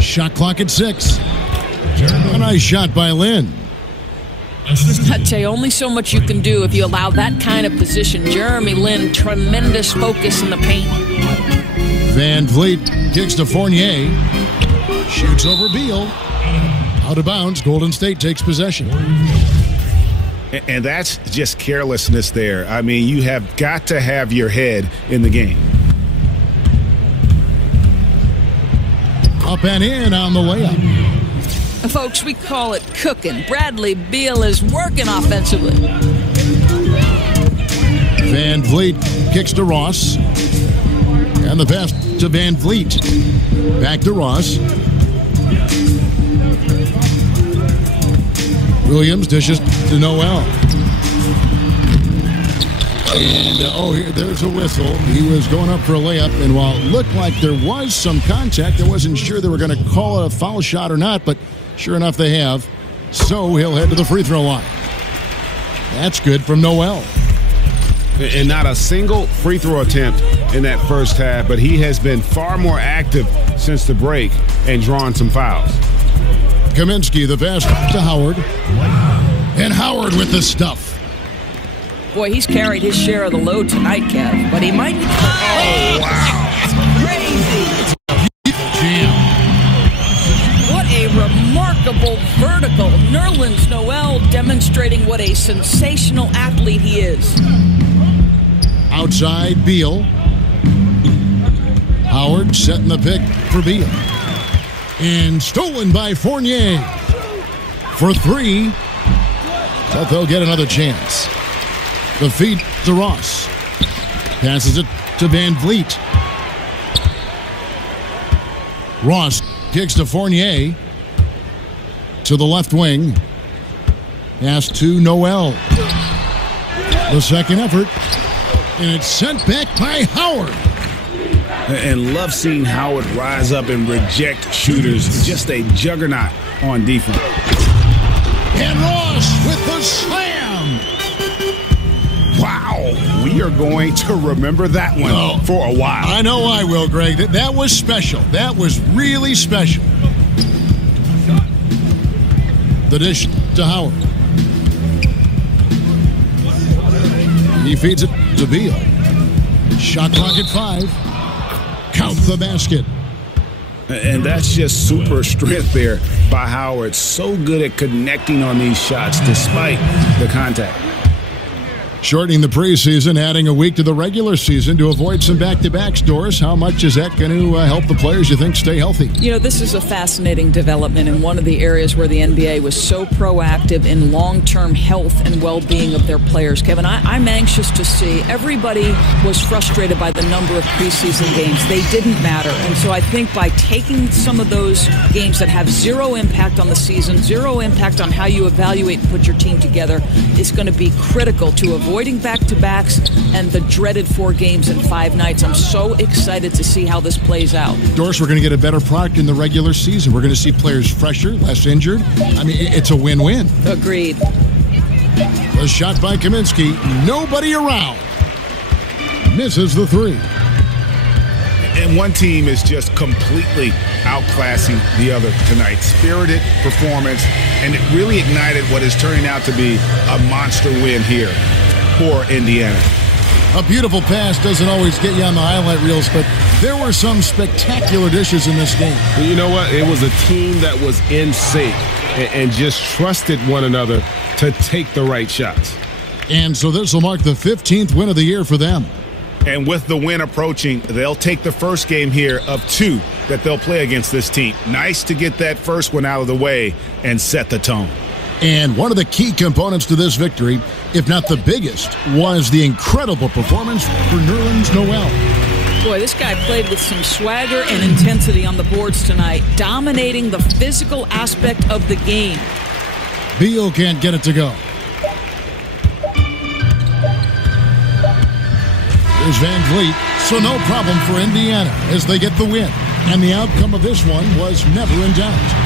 Shot clock at 6. A nice shot by Lin. I'd say only so much you can do if you allow that kind of position. Jeremy Lin, tremendous focus in the paint. Van Vliet kicks to Fournier. Shoots over Beal. Out of bounds. Golden State takes possession. And that's just carelessness there. I mean, you have got to have your head in the game. Up and in on the layup. Folks, we call it cooking. Bradley Beal is working offensively. Van Vliet kicks to Ross. And the pass to Van Vliet. Back to Ross. Williams dishes to Noel. And, there's a whistle. He was going up for a layup, and while it looked like there was some contact, I wasn't sure they were going to call it a foul shot or not, but sure enough they have. So he'll head to the free throw line. That's good from Noel. And not a single free throw attempt in that first half, but he has been far more active since the break and drawn some fouls. Kaminsky, the pass to Howard. And Howard with the stuff. Boy, he's carried his share of the load tonight, Kev, but he might be... Oh, wow. Crazy. What a remarkable vertical. Nerlens Noel demonstrating what a sensational athlete he is. Outside, Beal. Howard setting the pick for Beal. And stolen by Fournier. For 3. But they'll get another chance. The feed to Ross. Passes it to Van Vliet. Ross kicks to Fournier. To the left wing. Pass to Noel. The second effort. And it's sent back by Howard. And love seeing Howard rise up and reject shooters. Just a juggernaut on defense. And Ross with the slam. Wow. We are going to remember that one for a while. I know I will, Greg. That was special. That was really special. The dish to Howard. He feeds it to Beal. Shot clock at 5. Count the basket. And that's just super strength there by Howard. So good at connecting on these shots despite the contact. Shortening the preseason, adding a week to the regular season to avoid some back-to-backs, Doris. How much is that going to help the players, you think, stay healthy? You know, this is a fascinating development in one of the areas where the NBA was so proactive in long-term health and well-being of their players. Kevin, I'm anxious to see. Everybody was frustrated by the number of preseason games. They didn't matter. And so I think by taking some of those games that have zero impact on the season, zero impact on how you evaluate and put your team together, is going to be critical to avoiding back-to-backs and the dreaded 4 games in 5 nights. I'm so excited to see how this plays out. Doris, we're going to get a better product in the regular season. We're going to see players fresher, less injured. I mean, it's a win-win. Agreed. The shot by Kaminsky. Nobody around. Misses the 3. And one team is just completely outclassing the other tonight. Spirited performance, and it really ignited what is turning out to be a monster win here for Indiana. A beautiful pass doesn't always get you on the highlight reels, but there were some spectacular dishes in this game. You know what? It was a team that was in sync and just trusted one another to take the right shots. And so this will mark the 15th win of the year for them. And with the win approaching, they'll take the first game here of 2 that they'll play against this team. Nice to get that first one out of the way and set the tone. And one of the key components to this victory, if not the biggest, was the incredible performance for Nerlens Noel. Boy, this guy played with some swagger and intensity on the boards tonight, dominating the physical aspect of the game. Beal can't get it to go. Here's Van Vliet, so no problem for Indiana as they get the win. And the outcome of this one was never in doubt.